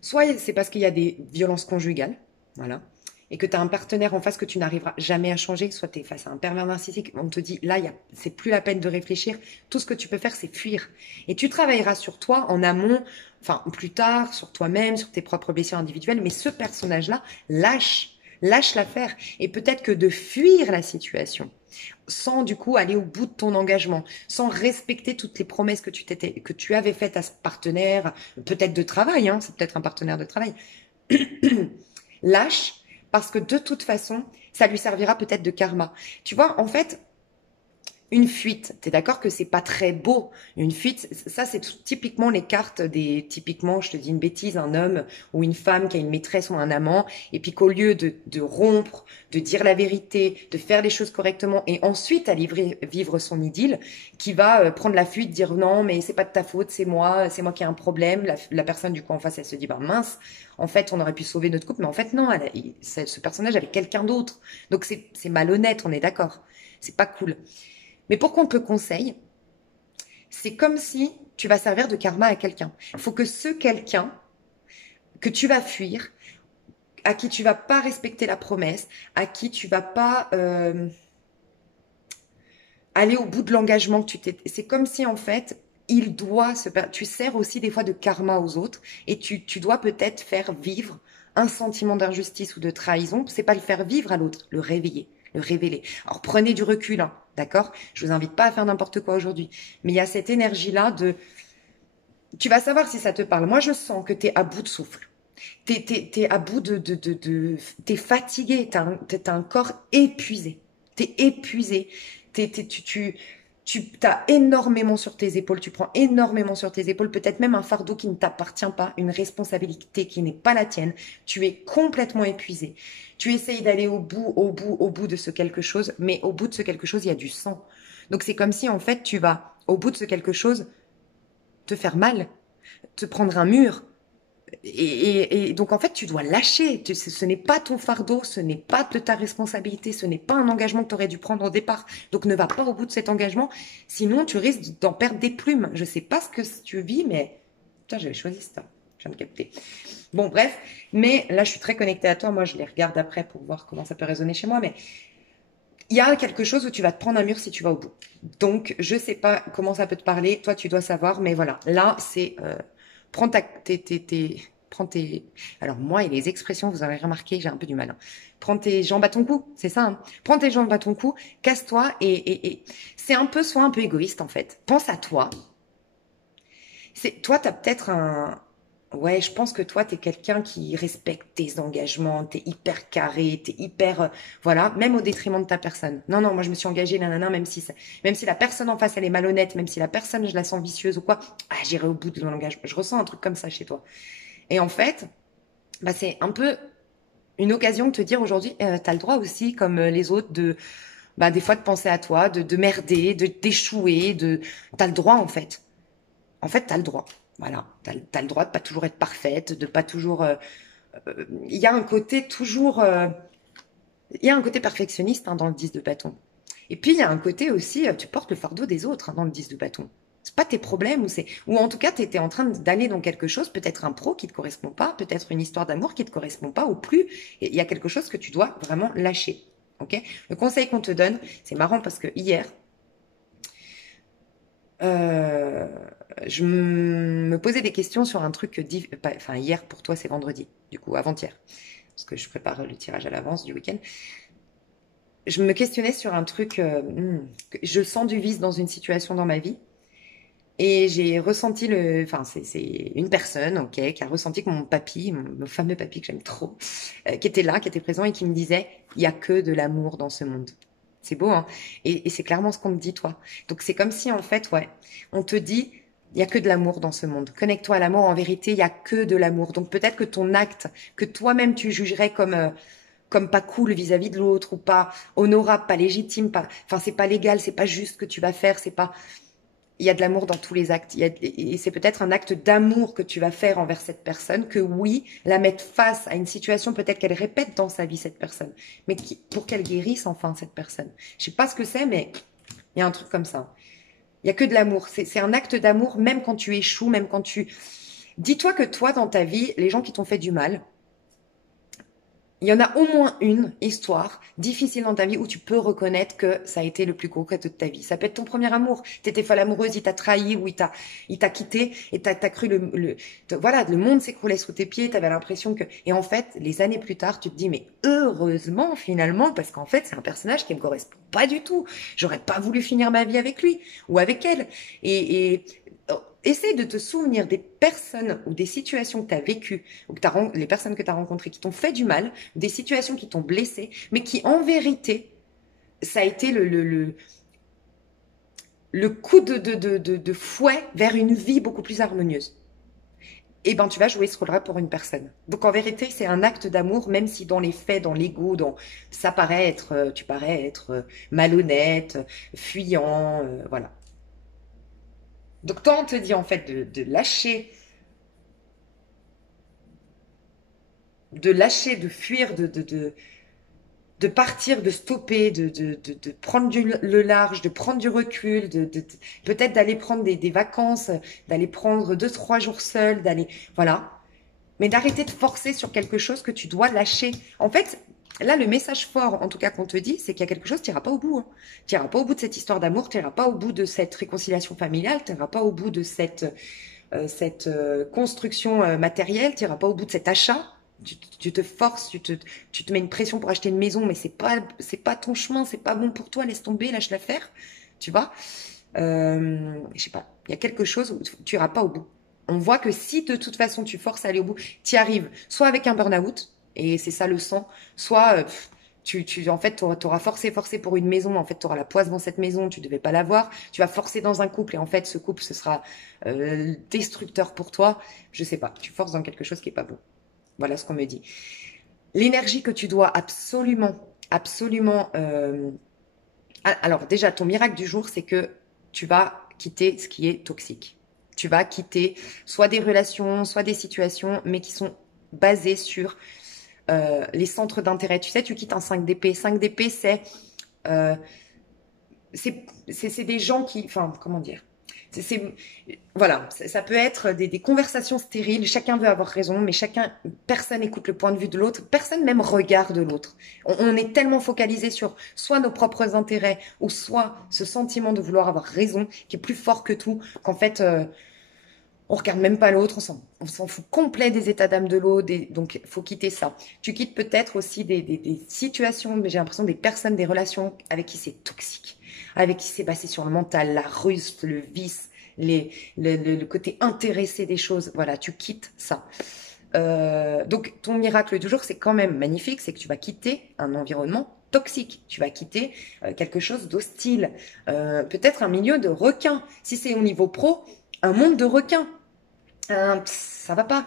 soit c'est parce qu'il y a des violences conjugales, voilà, et que tu as un partenaire en face que tu n'arriveras jamais à changer, soit tu es face à un pervers narcissique, on te dit, là, c'est plus la peine de réfléchir, tout ce que tu peux faire, c'est fuir. Et tu travailleras sur toi en amont, enfin, plus tard, sur toi-même, sur tes propres blessures individuelles, mais ce personnage-là, lâche l'affaire. Et peut-être que de fuir la situation, sans du coup aller au bout de ton engagement, sans respecter toutes les promesses que tu avais faites à ce partenaire, peut-être de travail, hein, c'est peut-être un partenaire de travail. Lâche, parce que de toute façon, ça lui servira peut-être de karma. Tu vois, en fait, Une fuite, t'es d'accord que c'est pas très beau. Une fuite, ça c'est typiquement les cartes typiquement, je te dis une bêtise, un homme ou une femme qui a une maîtresse ou un amant, et puis qu'au lieu de rompre, de dire la vérité, de faire les choses correctement, et ensuite à vivre son idylle, qui va prendre la fuite, dire non mais c'est pas de ta faute, c'est moi qui ai un problème. La personne du coup en face, elle se dit bah mince, en fait on aurait pu sauver notre couple, mais en fait non, ce personnage avait quelqu'un d'autre. Donc c'est malhonnête, on est d'accord. C'est pas cool. Mais pour qu'on te conseille, c'est comme si tu vas servir de karma à quelqu'un. Il faut que ce quelqu'un que tu vas fuir, à qui tu vas pas respecter la promesse, à qui tu vas pas aller au bout de l'engagement que tu t'es... C'est comme si en fait, il doit se... Tu sers aussi des fois de karma aux autres et tu dois peut-être faire vivre un sentiment d'injustice ou de trahison. C'est pas le faire vivre à l'autre, le réveiller, le révéler. Alors prenez du recul, hein, d'accord? Je vous invite pas à faire n'importe quoi aujourd'hui. Mais il y a cette énergie-là de... Tu vas savoir si ça te parle. Moi, je sens que tu es à bout de souffle. T'es à bout t'es fatigué, t'as un corps épuisé. T'es épuisé. Tu as énormément sur tes épaules, tu prends énormément sur tes épaules, peut-être même un fardeau qui ne t'appartient pas, une responsabilité qui n'est pas la tienne. Tu es complètement épuisé. Tu essayes d'aller au bout de ce quelque chose, mais au bout de ce quelque chose, il y a du sang. Donc c'est comme si en fait tu vas au bout de ce quelque chose te faire mal, te prendre un mur. Et donc en fait, tu dois lâcher. Ce n'est pas ton fardeau, ce n'est pas de ta responsabilité, ce n'est pas un engagement que tu aurais dû prendre au départ. Donc ne va pas au bout de cet engagement, sinon tu risques d'en perdre des plumes. Je sais pas ce que tu vis, mais putain, j'avais choisi ça. Je viens de capter. Bon, bref, mais là, je suis très connectée à toi. Moi, je les regarde après pour voir comment ça peut résonner chez moi, mais il y a quelque chose où tu vas te prendre un mur si tu vas au bout. Donc, je sais pas comment ça peut te parler. Toi, tu dois savoir, mais voilà. Là, c'est prends prends tes. Alors moi et les expressions, vous avez remarqué, j'ai un peu du mal. Hein. Prends tes jambes à ton cou, c'est ça. Hein. Prends tes jambes à ton cou, casse-toi et c'est un peu, sois un peu égoïste en fait. Pense à toi. Toi, t'as peut-être un. Ouais, je pense que toi, t'es quelqu'un qui respecte tes engagements, t'es hyper carré, t'es hyper, voilà, même au détriment de ta personne. Non, non, moi je me suis engagée, nanana, même si la personne en face elle est malhonnête, même si la personne je la sens vicieuse ou quoi, ah, j'irai au bout de mon engagement. Je ressens un truc comme ça chez toi. Et en fait, bah c'est un peu une occasion de te dire aujourd'hui, t'as le droit aussi, comme les autres, bah des fois de penser à toi, de merder, d'échouer, t'as le droit en fait. En fait, t'as le droit. Voilà, t'as le droit de pas toujours être parfaite, de pas toujours. Il y a un côté toujours. Il y a un côté perfectionniste hein, dans le 10 de bâton. Et puis il y a un côté aussi, tu portes le fardeau des autres hein, dans le 10 de bâton. C'est pas tes problèmes ou en tout cas tu étais en train d'aller dans quelque chose, peut-être un pro qui te correspond pas, peut-être une histoire d'amour qui te correspond pas ou plus. Il y a quelque chose que tu dois vraiment lâcher. Ok. Le conseil qu'on te donne, c'est marrant parce que hier, euh, je me posais des questions sur un truc, enfin hier pour toi c'est vendredi, du coup avant-hier, parce que je prépare le tirage à l'avance du week-end. Je me questionnais sur un truc, je sens du vice dans une situation dans ma vie, et j'ai ressenti enfin c'est une personne, ok, qui a ressenti que mon papy, mon fameux papy que j'aime trop, qui était là, qui était présent et qui me disait, il y a que de l'amour dans ce monde. C'est beau, hein? Et c'est clairement ce qu'on me dit, toi. Donc c'est comme si, en fait, ouais, on te dit, il y a que de l'amour dans ce monde. Connecte-toi à l'amour. En vérité, il y a que de l'amour. Donc peut-être que ton acte, que toi-même tu jugerais comme pas cool vis-à-vis de l'autre ou pas honorable, pas légitime, pas, enfin c'est pas légal, c'est pas juste que tu vas faire, c'est pas. Il y a de l'amour dans tous les actes. Et c'est peut-être un acte d'amour que tu vas faire envers cette personne, que oui, la mettre face à une situation peut-être qu'elle répète dans sa vie, cette personne, mais pour qu'elle guérisse enfin cette personne. Je sais pas ce que c'est, mais il y a un truc comme ça. Il y a que de l'amour. C'est un acte d'amour, même quand tu échoues, même quand tu... Dis-toi que toi, dans ta vie, les gens qui t'ont fait du mal, il y en a au moins une histoire difficile dans ta vie où tu peux reconnaître que ça a été le plus gros cadeau de ta vie. Ça peut être ton premier amour. T'étais folle amoureuse, il t'a trahi ou il t'a quitté et t'as cru voilà, le monde s'écroulait sous tes pieds, t'avais l'impression que, et en fait, les années plus tard, tu te dis, mais heureusement, finalement, parce qu'en fait, c'est un personnage qui me correspond pas du tout. J'aurais pas voulu finir ma vie avec lui ou avec elle. Et essaye de te souvenir des personnes ou des situations que tu as vécues, ou que les personnes que tu as rencontrées qui t'ont fait du mal, des situations qui t'ont blessé, mais qui en vérité, ça a été le coup de fouet vers une vie beaucoup plus harmonieuse. Et ben tu vas jouer ce rôle-là pour une personne. Donc en vérité, c'est un acte d'amour, même si dans les faits, dans l'ego, ça paraît être, tu parais être malhonnête, fuyant, voilà. Donc quand on te dit en fait de lâcher, de fuir, de partir, de stopper, de prendre le large, de prendre du recul, peut-être d'aller prendre des vacances, d'aller prendre 2, 3 jours seul, d'aller, voilà. Mais d'arrêter de forcer sur quelque chose que tu dois lâcher. En fait, là, le message fort, en tout cas qu'on te dit, c'est qu'il y a quelque chose, tu n'iras pas au bout. Hein. Tu n'iras pas au bout de cette histoire d'amour, tu n'iras pas au bout de cette réconciliation familiale, tu n'iras pas au bout de cette construction matérielle, tu n'iras pas au bout de cet achat. Tu te forces, tu te mets une pression pour acheter une maison, mais c'est pas ton chemin, c'est pas bon pour toi, laisse tomber, lâche l'affaire, tu vois. Je sais pas, il y a quelque chose où tu iras pas au bout. On voit que si de toute façon tu forces à aller au bout, tu y arrives soit avec un burn-out, et c'est ça le sang, soit en fait, tu auras forcé pour une maison, en fait, tu auras la poisse dans cette maison, tu devais pas l'avoir, tu vas forcer dans un couple, et en fait, ce couple, ce sera destructeur pour toi, je sais pas, tu forces dans quelque chose qui est pas bon. Voilà ce qu'on me dit. L'énergie que tu dois absolument, absolument... Alors déjà, ton miracle du jour, c'est que tu vas quitter ce qui est toxique. Tu vas quitter soit des relations, soit des situations, mais qui sont basées sur les centres d'intérêt. Tu sais, tu quittes un 5 d'épée. 5 d'épée, euh, c'est des gens qui... Enfin, comment dire voilà, ça peut être des conversations stériles, chacun veut avoir raison, mais personne n'écoute le point de vue de l'autre, personne même regarde l'autre. On est tellement focalisé sur soit nos propres intérêts, ou soit ce sentiment de vouloir avoir raison, qui est plus fort que tout, qu'en fait, on regarde même pas l'autre, on s'en fout complet des états d'âme de l'autre, donc faut quitter ça. Tu quittes peut-être aussi des situations, mais j'ai l'impression des personnes, des relations avec qui c'est toxique, avec qui c'est basé sur le mental, la ruse, le vice, le côté intéressé des choses. Voilà, tu quittes ça. Donc ton miracle du jour, c'est quand même magnifique, c'est que tu vas quitter un environnement toxique, tu vas quitter quelque chose d'hostile, peut-être un milieu de requins, si c'est au niveau pro, un monde de requins. Ça va pas,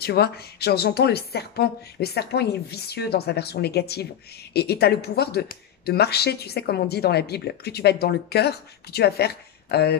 tu vois. J'entends le serpent. Le serpent, il est vicieux dans sa version négative. Et tu as le pouvoir de marcher, tu sais, comme on dit dans la Bible. Plus tu vas être dans le cœur, plus tu vas faire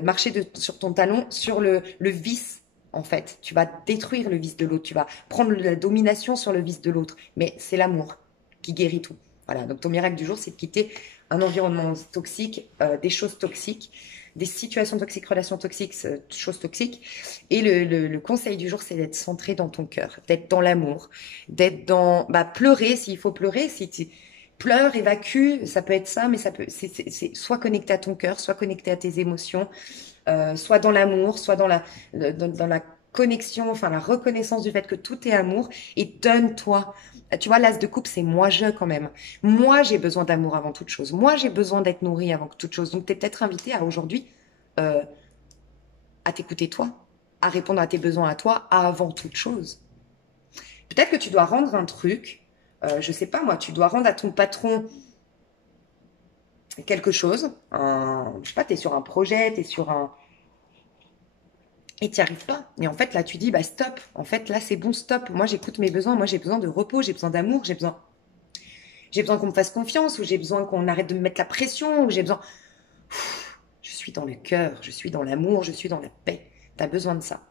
marcher sur ton talon sur le vice, en fait. Tu vas détruire le vice de l'autre. Tu vas prendre la domination sur le vice de l'autre. Mais c'est l'amour qui guérit tout. Voilà. Donc ton miracle du jour, c'est de quitter un environnement toxique, des choses toxiques, des situations toxiques, relations toxiques, choses toxiques. Et le conseil du jour, c'est d'être centré dans ton cœur, d'être dans l'amour, d'être dans... pleurer s'il faut pleurer, si tu pleures, évacue, ça peut être ça, mais c'est soit connecté à ton cœur, soit connecté à tes émotions, soit dans l'amour, soit dans la connexion, enfin la reconnaissance du fait que tout est amour, et donne-toi. Tu vois, l'as de coupe, c'est moi-je quand même. Moi, j'ai besoin d'amour avant toute chose. Moi, j'ai besoin d'être nourrie avant toute chose. Donc, tu es peut-être invité à aujourd'hui à t'écouter toi, à répondre à tes besoins à toi avant toute chose. Peut-être que tu dois rendre un truc, je sais pas moi, tu dois rendre à ton patron quelque chose. Je sais pas, tu es sur un projet, tu es sur un... Et tu n'y arrives pas. Et en fait, là, tu dis, stop. En fait, là, c'est bon, stop. Moi, j'écoute mes besoins. Moi, j'ai besoin de repos, j'ai besoin d'amour, j'ai besoin qu'on me fasse confiance, ou j'ai besoin qu'on arrête de me mettre la pression, ou j'ai besoin... Je suis dans le cœur, je suis dans l'amour, je suis dans la paix. Tu as besoin de ça.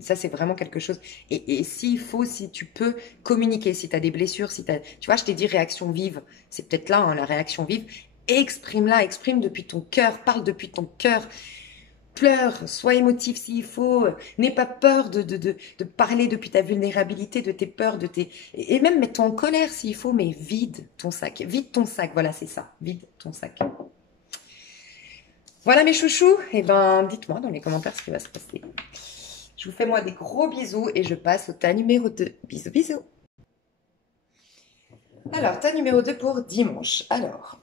Et ça, c'est vraiment quelque chose. Et s'il faut, si tu peux communiquer, si tu as des blessures, si tu vois, je t'ai dit réaction vive. C'est peut-être là, hein, la réaction vive. Exprime-la, exprime depuis ton cœur, parle depuis ton cœur. Pleure, sois émotif s'il faut, n'aie pas peur de parler depuis ta vulnérabilité, de tes peurs, et même mets-toi en colère s'il faut, mais vide ton sac, voilà, c'est ça, vide ton sac. Voilà mes chouchous, et dites-moi dans les commentaires ce qui va se passer. Je vous fais moi des gros bisous et je passe au tas numéro 2. Bisous, bisous. Alors, tas numéro 2 pour dimanche. Alors,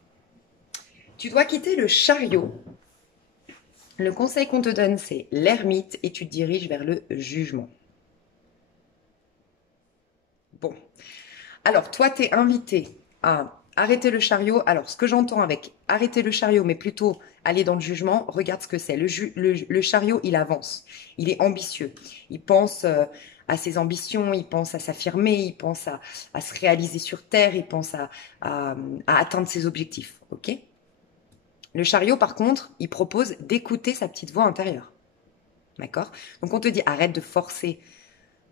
tu dois quitter le chariot. Le conseil qu'on te donne, c'est l'ermite et tu te diriges vers le jugement. Bon. Alors, toi, tu es invité à Arrêter le chariot. Alors, ce que j'entends avec arrêter le chariot, mais plutôt aller dans le jugement, regarde ce que c'est. Le chariot, il avance. Il est ambitieux. Il pense à ses ambitions, il pense à s'affirmer, il pense à se réaliser sur Terre, il pense à atteindre ses objectifs. Ok? Le chariot, par contre, il propose d'écouter sa petite voix intérieure. D'accord? Donc, on te dit arrête de forcer.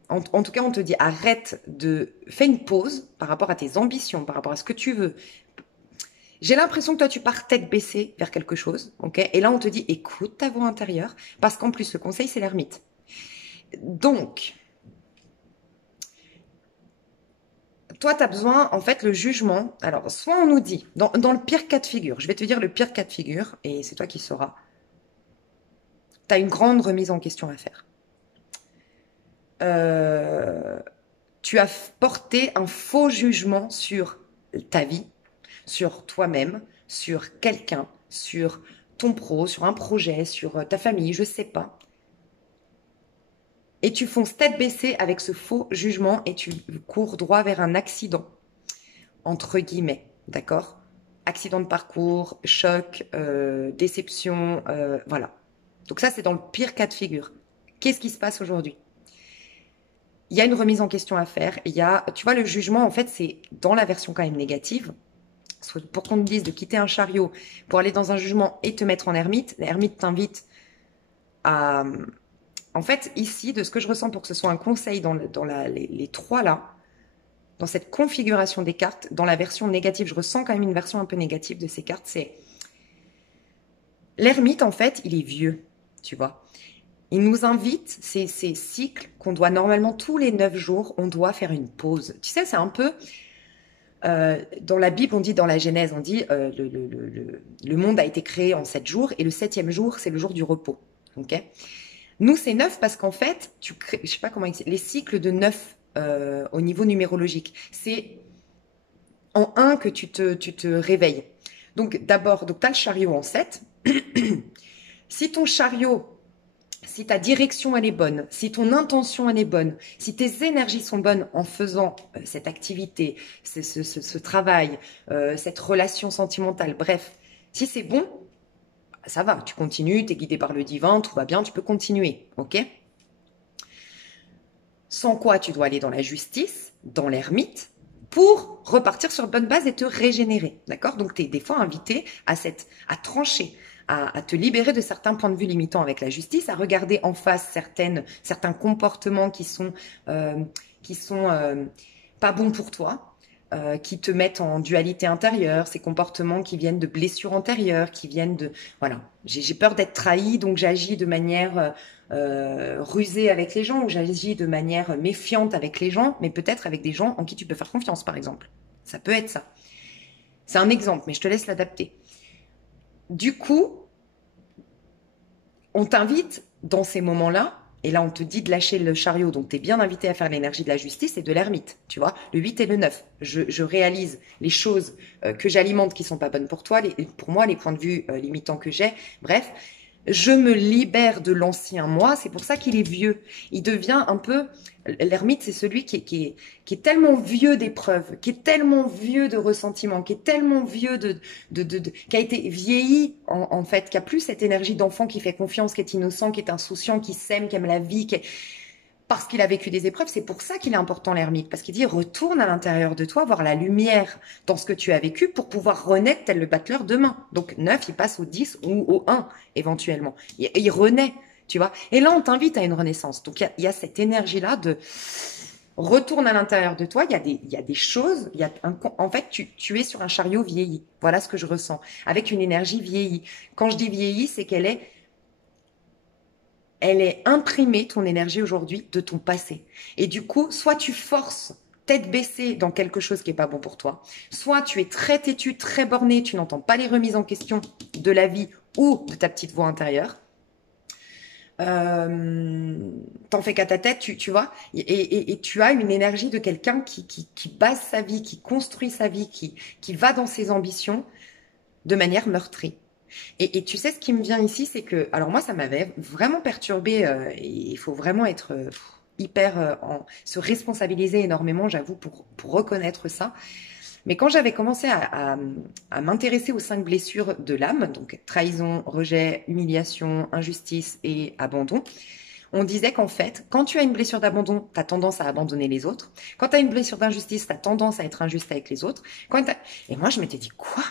En tout cas, on te dit arrête de... Fais une pause par rapport à tes ambitions, par rapport à ce que tu veux. J'ai l'impression que toi, tu pars tête baissée vers quelque chose. Ok? Et là, on te dit écoute ta voix intérieure. Parce qu'en plus, le conseil, c'est l'ermite. Donc, toi, tu as besoin, en fait, le jugement. Alors, soit on nous dit, dans le pire cas de figure, je vais te dire le pire cas de figure, et c'est toi qui sauras. Tu as une grande remise en question à faire. Tu as porté un faux jugement sur ta vie, sur toi-même, sur quelqu'un, sur ton pro, sur un projet, sur ta famille, je sais pas. Et tu fonces tête baissée avec ce faux jugement et tu cours droit vers un accident, entre guillemets, d'accord? Accident de parcours, choc, déception, voilà. Donc ça, c'est dans le pire cas de figure. Qu'est-ce qui se passe aujourd'hui? Il y a une remise en question à faire. Il y a, tu vois, le jugement, en fait, c'est dans la version quand même négative. Pour qu'on te dise de quitter un chariot pour aller dans un jugement et te mettre en ermite, l'ermite t'invite à... En fait, ici, de ce que je ressens pour que ce soit un conseil dans les trois là, dans cette configuration des cartes, dans la version négative, je ressens quand même une version un peu négative de ces cartes, c'est... L'ermite, en fait, il est vieux, tu vois. Il nous invite, ces cycles qu'on doit normalement tous les 9 jours, on doit faire une pause. Tu sais, c'est un peu... dans la Bible, on dit, dans la Genèse, on dit le monde a été créé en 7 jours et le 7e jour, c'est le jour du repos. Ok? Nous, c'est 9 parce qu'en fait, tu crées, je sais pas comment expliquer, les cycles de 9 au niveau numérologique, c'est en 1 que tu te réveilles. Donc d'abord, tu as le chariot en 7. Si ton chariot... Si ta direction, elle est bonne, si ton intention, elle est bonne, si tes énergies sont bonnes en faisant cette activité, ce travail, cette relation sentimentale, bref, si c'est bon, ça va, tu continues, tu es guidé par le divin, tout va bien, tu peux continuer, ok? Sans quoi tu dois aller dans la justice, dans l'ermite, pour repartir sur bonne base et te régénérer, d'accord? Donc, tu es des fois invité à trancher, à te libérer de certains points de vue limitants avec la justice, à regarder en face certains comportements qui sont pas bons pour toi, qui te mettent en dualité intérieure, ces comportements qui viennent de blessures antérieures, qui viennent de... Voilà, j'ai peur d'être trahi, donc j'agis de manière rusée avec les gens, ou j'agis de manière méfiante avec les gens, mais peut-être avec des gens en qui tu peux faire confiance, par exemple. Ça peut être ça. C'est un exemple, mais je te laisse l'adapter. Du coup, on t'invite dans ces moments-là, et là on te dit de lâcher le chariot, donc tu es bien invité à faire l'énergie de la justice et de l'ermite, tu vois, le 8 et le 9. Je réalise les choses que j'alimente qui sont pas bonnes pour toi, pour moi, les points de vue limitants que j'ai, bref. Je me libère de l'ancien moi, c'est pour ça qu'il est vieux. Il devient un peu... L'ermite, c'est celui qui est tellement vieux d'épreuves, qui est tellement vieux de ressentiments, qui est tellement vieux qui a été vieilli, en fait, qui a plus cette énergie d'enfant qui fait confiance, qui est innocent, qui est insouciant, qui s'aime, qui aime la vie, parce qu'il a vécu des épreuves. C'est pour ça qu'il est important, l'ermite, parce qu'il dit retourne à l'intérieur de toi, voir la lumière dans ce que tu as vécu pour pouvoir renaître tel le battleur demain. Donc 9, il passe au 10 ou au 1 éventuellement. Il renaît, tu vois. Et là, on t'invite à une renaissance. Donc il y a cette énergie-là de retourne à l'intérieur de toi. Il y a des choses, en fait, tu es sur un chariot vieilli. Voilà ce que je ressens, avec une énergie vieillie. Quand je dis vieillie, c'est qu'elle est imprimée, ton énergie aujourd'hui, de ton passé. Et du coup, soit tu forces tête baissée dans quelque chose qui n'est pas bon pour toi, soit tu es très têtu, très borné, tu n'entends pas les remises en question de la vie ou de ta petite voix intérieure. T'en fais qu'à ta tête, tu vois, et tu as une énergie de quelqu'un qui base sa vie, qui construit sa vie, qui va dans ses ambitions de manière meurtrie. Et tu sais, ce qui me vient ici, c'est que... Alors moi, ça m'avait vraiment perturbée. Et il faut vraiment être hyper... se responsabiliser énormément, j'avoue, pour reconnaître ça. Mais quand j'avais commencé à m'intéresser aux 5 blessures de l'âme, donc trahison, rejet, humiliation, injustice et abandon, on disait qu'en fait, quand tu as une blessure d'abandon, tu as tendance à abandonner les autres. Quand tu as une blessure d'injustice, tu as tendance à être injuste avec les autres. Et moi, je m'étais dit, quoi?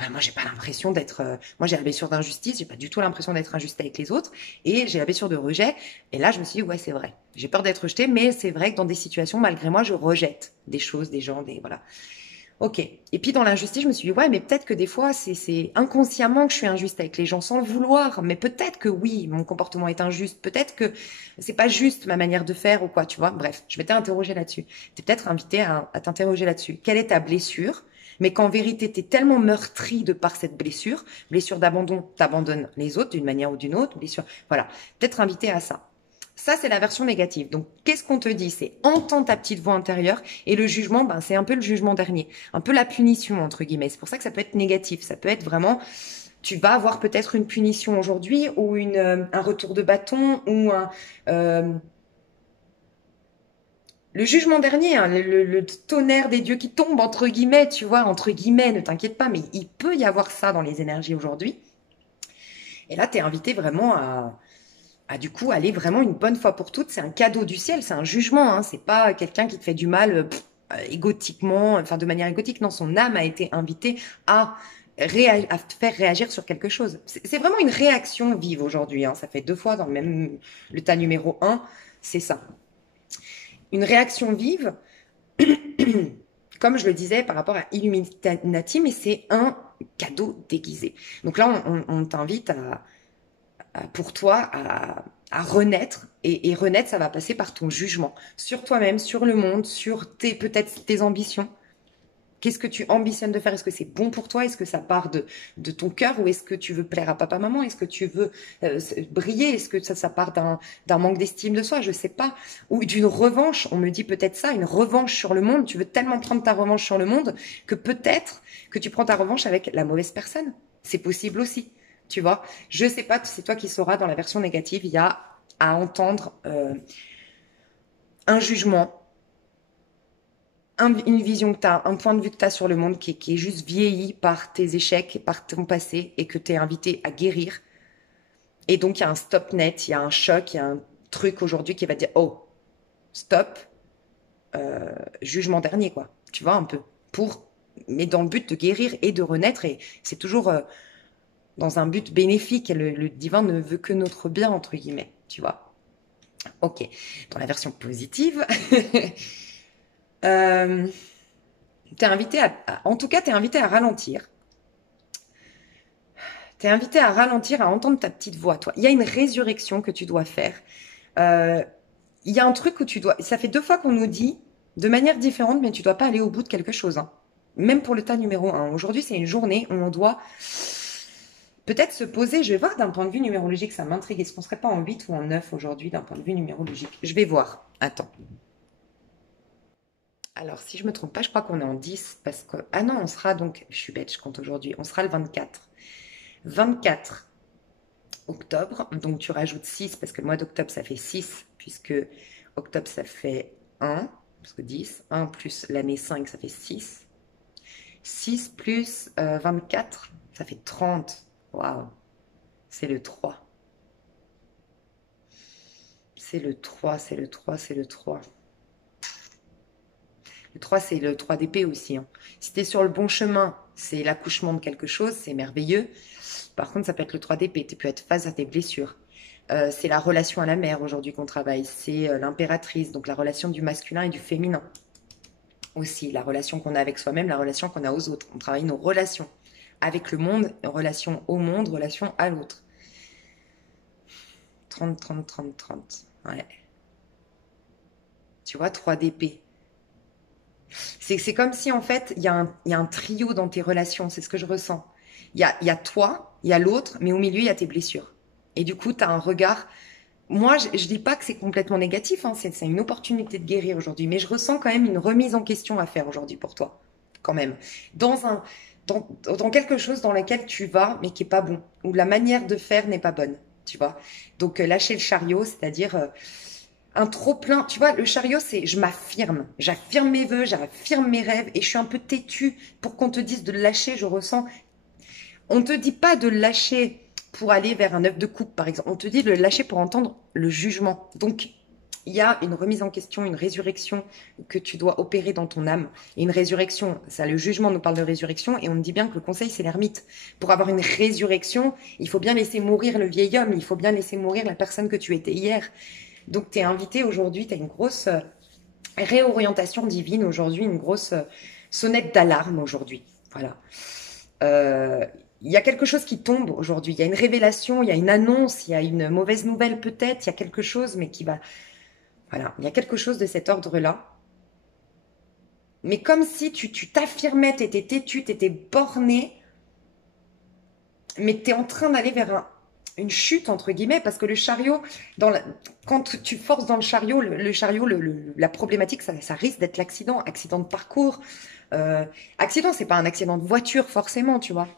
Ben, moi, j'ai pas l'impression d'être... moi, j'ai la blessure d'injustice, j'ai pas du tout l'impression d'être injuste avec les autres. Et j'ai la blessure de rejet. Et là, je me suis dit, ouais, c'est vrai. J'ai peur d'être rejetée, mais c'est vrai que dans des situations, malgré moi, je rejette des choses, des gens, des... Voilà. Ok. Et puis dans l'injustice, je me suis dit, ouais, mais peut-être que des fois, c'est inconsciemment que je suis injuste avec les gens sans le vouloir. Mais peut-être que oui, mon comportement est injuste. Peut-être que c'est pas juste ma manière de faire ou quoi, tu vois. Bref, je m'étais interrogée là-dessus. T'es peut-être invité à t'interroger là-dessus. Quelle est ta blessure? Mais qu'en vérité, t'es tellement meurtri de par cette blessure. Blessure d'abandon, t'abandonnes les autres d'une manière ou d'une autre. Blessure, voilà. Peut-être invité à ça. Ça, c'est la version négative. Donc, qu'est-ce qu'on te dit? C'est entends ta petite voix intérieure et le jugement, ben, c'est un peu le jugement dernier, un peu la punition, entre guillemets. C'est pour ça que ça peut être négatif. Ça peut être vraiment, tu vas avoir peut-être une punition aujourd'hui ou un retour de bâton ou le jugement dernier, hein, le tonnerre des dieux qui tombe, entre guillemets, tu vois, entre guillemets, ne t'inquiète pas, mais il peut y avoir ça dans les énergies aujourd'hui. Et là, tu es invité vraiment à du coup aller vraiment une bonne fois pour toutes. C'est un cadeau du ciel, c'est un jugement, hein, c'est pas quelqu'un qui te fait du mal égotiquement, enfin de manière égotique. Non, son âme a été invitée à te faire réagir sur quelque chose. C'est vraiment une réaction vive aujourd'hui. Hein. Ça fait 2 fois dans le tas numéro 1, c'est ça. Une réaction vive, comme je le disais par rapport à Illuminati, mais c'est un cadeau déguisé. Donc là, on t'invite pour toi à renaître. Et renaître, ça va passer par ton jugement sur toi-même, sur le monde, sur peut-être tes ambitions. Qu'est-ce que tu ambitionnes de faire? Est-ce que c'est bon pour toi? Est-ce que ça part de ton cœur? Ou est-ce que tu veux plaire à papa, maman? Est-ce que tu veux briller? Est-ce que ça part d'un manque d'estime de soi? Je sais pas. Ou d'une revanche. On me dit peut-être ça, une revanche sur le monde. Tu veux tellement prendre ta revanche sur le monde que peut-être que tu prends ta revanche avec la mauvaise personne. C'est possible aussi. Tu vois? Je sais pas, c'est toi qui sauras. Dans la version négative, il y a à entendre un jugement, une vision que tu as, un point de vue que tu as sur le monde qui est juste vieilli par tes échecs, par ton passé et que tu es invité à guérir. Et donc, il y a un stop net, il y a un choc, il y a un truc aujourd'hui qui va dire, oh, stop, jugement dernier, quoi. Tu vois, un peu. Mais dans le but de guérir et de renaître. Et c'est toujours dans un but bénéfique. Le divin ne veut que notre bien, entre guillemets. Tu vois. Ok. Dans la version positive... t'es invité en tout cas, t'es invité à ralentir. T'es invité à ralentir, à entendre ta petite voix, toi. Il y a une résurrection que tu dois faire. Il y a un truc où tu dois... Ça fait 2 fois qu'on nous dit, de manière différente, mais tu dois pas aller au bout de quelque chose. Hein. Même pour le tas numéro 1. Aujourd'hui, c'est une journée où on doit peut-être se poser. Je vais voir d'un point de vue numérologique, ça m'intrigue. Est-ce qu'on serait pas en 8 ou en 9 aujourd'hui d'un point de vue numérologique? Je vais voir. Attends. Alors, si je me trompe pas, je crois qu'on est en 10 parce que... Ah non, on sera donc... Je suis bête, je compte aujourd'hui. On sera le 24. 24 octobre. Donc, tu rajoutes 6 parce que le mois d'octobre, ça fait 6 puisque octobre, ça fait 1. Parce que 10. 1 plus l'année 5, ça fait 6. 6 plus 24, ça fait 30. Waouh. C'est le 3. C'est le 3, c'est le 3, c'est le 3. Le 3, c'est le 3 d'épée aussi. Hein. Si tu es sur le bon chemin, c'est l'accouchement de quelque chose, c'est merveilleux. Par contre, ça peut être le 3 d'épée, tu peux être face à tes blessures. C'est la relation à la mère aujourd'hui qu'on travaille. C'est l'impératrice, donc la relation du masculin et du féminin. Aussi, la relation qu'on a avec soi-même, la relation qu'on a aux autres. On travaille nos relations avec le monde, relation au monde, relation à l'autre. 30, 30, 30, 30. Ouais. Tu vois, 3 d'épée. C'est comme si, en fait, il y a un trio dans tes relations. C'est ce que je ressens. Il y a toi, il y a l'autre, mais au milieu, il y a tes blessures. Et du coup, tu as un regard... Moi, je dis pas que c'est complètement négatif. Hein, c'est une opportunité de guérir aujourd'hui. Mais je ressens quand même une remise en question à faire aujourd'hui pour toi. Quand même. Dans quelque chose dans lequel tu vas, mais qui est pas bon. Où la manière de faire n'est pas bonne. Tu vois. Donc, lâcher le chariot, c'est-à-dire... un trop-plein. Tu vois, le chariot, c'est je m'affirme. J'affirme mes vœux, j'affirme mes rêves et je suis un peu têtue pour qu'on te dise de le lâcher, je ressens. On ne te dit pas de le lâcher pour aller vers un œuf de coupe, par exemple. On te dit de le lâcher pour entendre le jugement. Donc, il y a une remise en question, une résurrection que tu dois opérer dans ton âme. Et une résurrection, ça, le jugement nous parle de résurrection et on me dit bien que le conseil, c'est l'ermite. Pour avoir une résurrection, il faut bien laisser mourir le vieil homme, il faut bien laisser mourir la personne que tu étais hier. Donc, tu es invité aujourd'hui, tu as une grosse réorientation divine aujourd'hui, une grosse sonnette d'alarme aujourd'hui. Voilà. Il y a quelque chose qui tombe aujourd'hui. Il y a une révélation, il y a une annonce, il y a une mauvaise nouvelle peut-être, il y a quelque chose, mais qui va... Voilà, il y a quelque chose de cet ordre-là. Mais comme si tu t'affirmais, tu étais têtu, tu étais borné, mais tu es en train d'aller vers une chute, entre guillemets, parce que le chariot, quand tu forces dans le chariot, la problématique, ça risque d'être l'accident, accident de parcours. Accident, c'est pas un accident de voiture forcément, tu vois.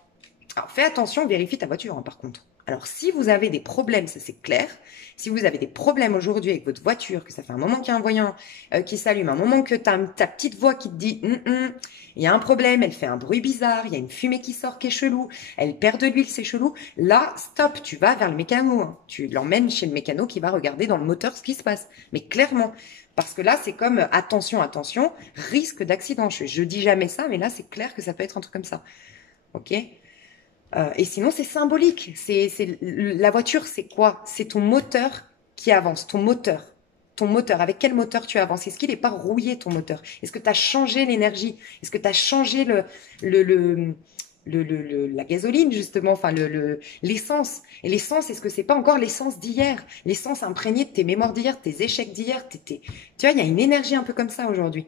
Alors, fais attention, vérifie ta voiture, hein, par contre. Alors, si vous avez des problèmes, ça c'est clair, si vous avez des problèmes aujourd'hui avec votre voiture, que ça fait un moment qu'il y a un voyant qui s'allume, un moment que ta petite voix qui te dit il y a un problème, elle fait un bruit bizarre, il y a une fumée qui sort qui est chelou, elle perd de l'huile, c'est chelou, là, stop, tu vas vers le mécano. Hein. Tu l'emmènes chez le mécano qui va regarder dans le moteur ce qui se passe. Mais clairement, parce que là, c'est comme attention, attention, risque d'accident. Je dis jamais ça, mais là, c'est clair que ça peut être un truc comme ça. Ok ? Et sinon, c'est symbolique. La voiture, c'est quoi? C'est ton moteur qui avance, ton moteur. Ton moteur, avec quel moteur tu avances? Est-ce qu'il n'est pas rouillé, ton moteur? Est-ce que tu as changé l'énergie? Est-ce que tu as changé la gasoline, justement, enfin l'essence? Et l'essence, est-ce que c'est pas encore l'essence d'hier? L'essence imprégnée de tes mémoires d'hier, tes échecs d'hier, tu vois, il y a une énergie un peu comme ça aujourd'hui.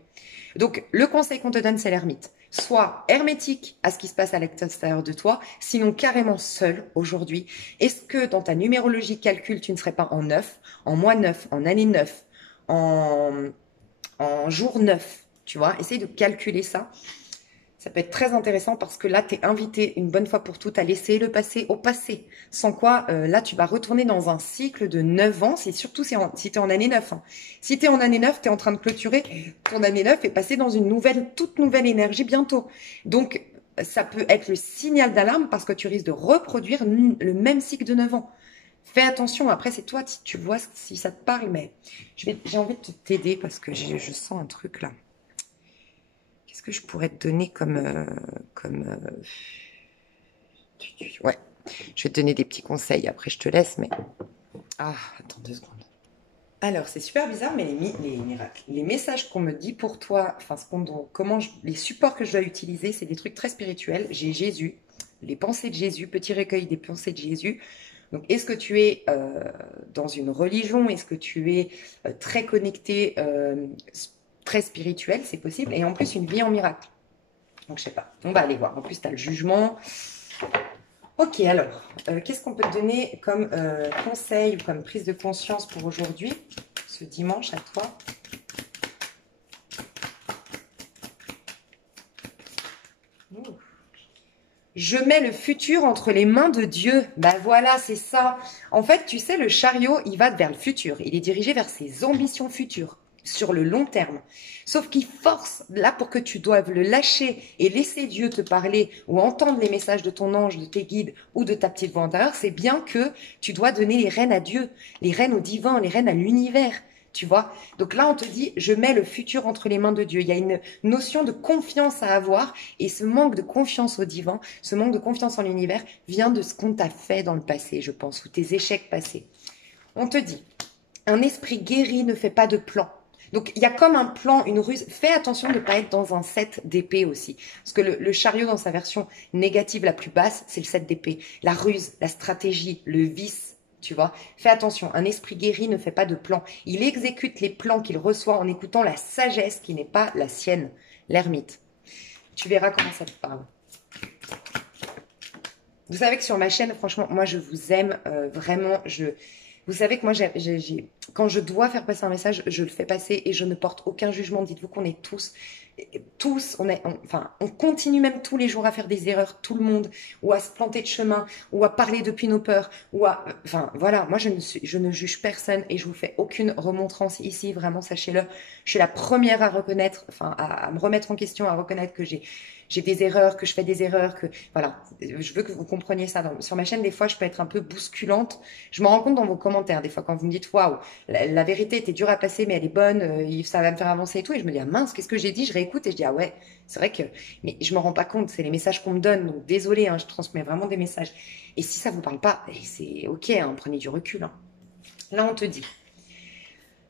Donc, le conseil qu'on te donne, c'est l'ermite. Sois hermétique à ce qui se passe à l'extérieur de toi, sinon carrément seul aujourd'hui. Est-ce que dans ta numérologie calcul, tu ne serais pas en 9, en mois 9, en année 9, en jour 9, tu vois? Essaye de calculer ça. Ça peut être très intéressant parce que là, tu es invité une bonne fois pour toutes à laisser le passé au passé. Sans quoi, là, tu vas retourner dans un cycle de 9 ans. C'est surtout si tu es en année 9. Hein. Si tu es en année 9, tu es en train de clôturer ton année 9 et passer dans une toute nouvelle énergie bientôt. Donc, ça peut être le signal d'alarme parce que tu risques de reproduire le même cycle de 9 ans. Fais attention, après, c'est toi, tu vois si ça te parle, mais j'ai envie de t'aider parce que je sens un truc là. Qu'est-ce que je pourrais te donner Ouais, je vais te donner des petits conseils, après je te laisse, mais... Ah, attends 2 secondes. Alors, c'est super bizarre, mais les messages qu'on me dit pour toi, enfin, les supports que je dois utiliser, c'est des trucs très spirituels. J'ai Jésus, les pensées de Jésus, petit recueil des pensées de Jésus. Donc, est-ce que tu es dans une religion? Est-ce que tu es très connecté très spirituel, c'est possible, et en plus une vie en miracle. Donc je sais pas, on va aller voir. En plus tu as le jugement. Ok, alors, qu'est-ce qu'on peut te donner comme conseil ou comme prise de conscience pour aujourd'hui, ce dimanche à toi? Je mets le futur entre les mains de Dieu. Ben voilà, c'est ça. En fait, tu sais, le chariot, il va vers le futur. Il est dirigé vers ses ambitions futures, sur le long terme. Sauf qu'il force, là, pour que tu doives le lâcher et laisser Dieu te parler ou entendre les messages de ton ange, de tes guides ou de ta petite voix intérieure, c'est bien que tu dois donner les rênes à Dieu, les rênes au divin, les rênes à l'univers. Tu vois? Donc là, on te dit, je mets le futur entre les mains de Dieu. Il y a une notion de confiance à avoir et ce manque de confiance au divin, ce manque de confiance en l'univers vient de ce qu'on t'a fait dans le passé, je pense, ou tes échecs passés. On te dit, un esprit guéri ne fait pas de plan. Donc, il y a comme un plan, une ruse. Fais attention de ne pas être dans un 7 d'épée aussi. Parce que le chariot, dans sa version négative la plus basse, c'est le 7 d'épée. La ruse, la stratégie, le vice, tu vois. Fais attention, un esprit guéri ne fait pas de plan. Il exécute les plans qu'il reçoit en écoutant la sagesse qui n'est pas la sienne, l'ermite. Tu verras comment ça te parle. Vous savez que sur ma chaîne, franchement, moi, je vous aime vraiment. Vous savez que moi, quand je dois faire passer un message, je le fais passer et je ne porte aucun jugement. Dites-vous qu'on est tous, enfin, on continue même tous les jours à faire des erreurs, tout le monde, ou à se planter de chemin, ou à parler depuis nos peurs, enfin, voilà. Moi, je ne juge personne et je vous fais aucune remontrance ici. Vraiment, sachez-le. Je suis la première à reconnaître, enfin, à me remettre en question, à reconnaître que j'ai des erreurs, que je fais des erreurs, que voilà. Je veux que vous compreniez ça. Sur ma chaîne, des fois, je peux être un peu bousculante. Je me rends compte dans vos commentaires, des fois, quand vous me dites, waouh, la vérité était dure à passer, mais elle est bonne, ça va me faire avancer et tout. Et je me dis, ah mince, qu'est-ce que j'ai dit? Je réécoute et je dis, ah ouais, c'est vrai que, mais je me rends pas compte, c'est les messages qu'on me donne. Donc, désolé, hein, je transmets vraiment des messages. Et si ça vous parle pas, c'est ok, hein, prenez du recul. Hein. Là, on te dit.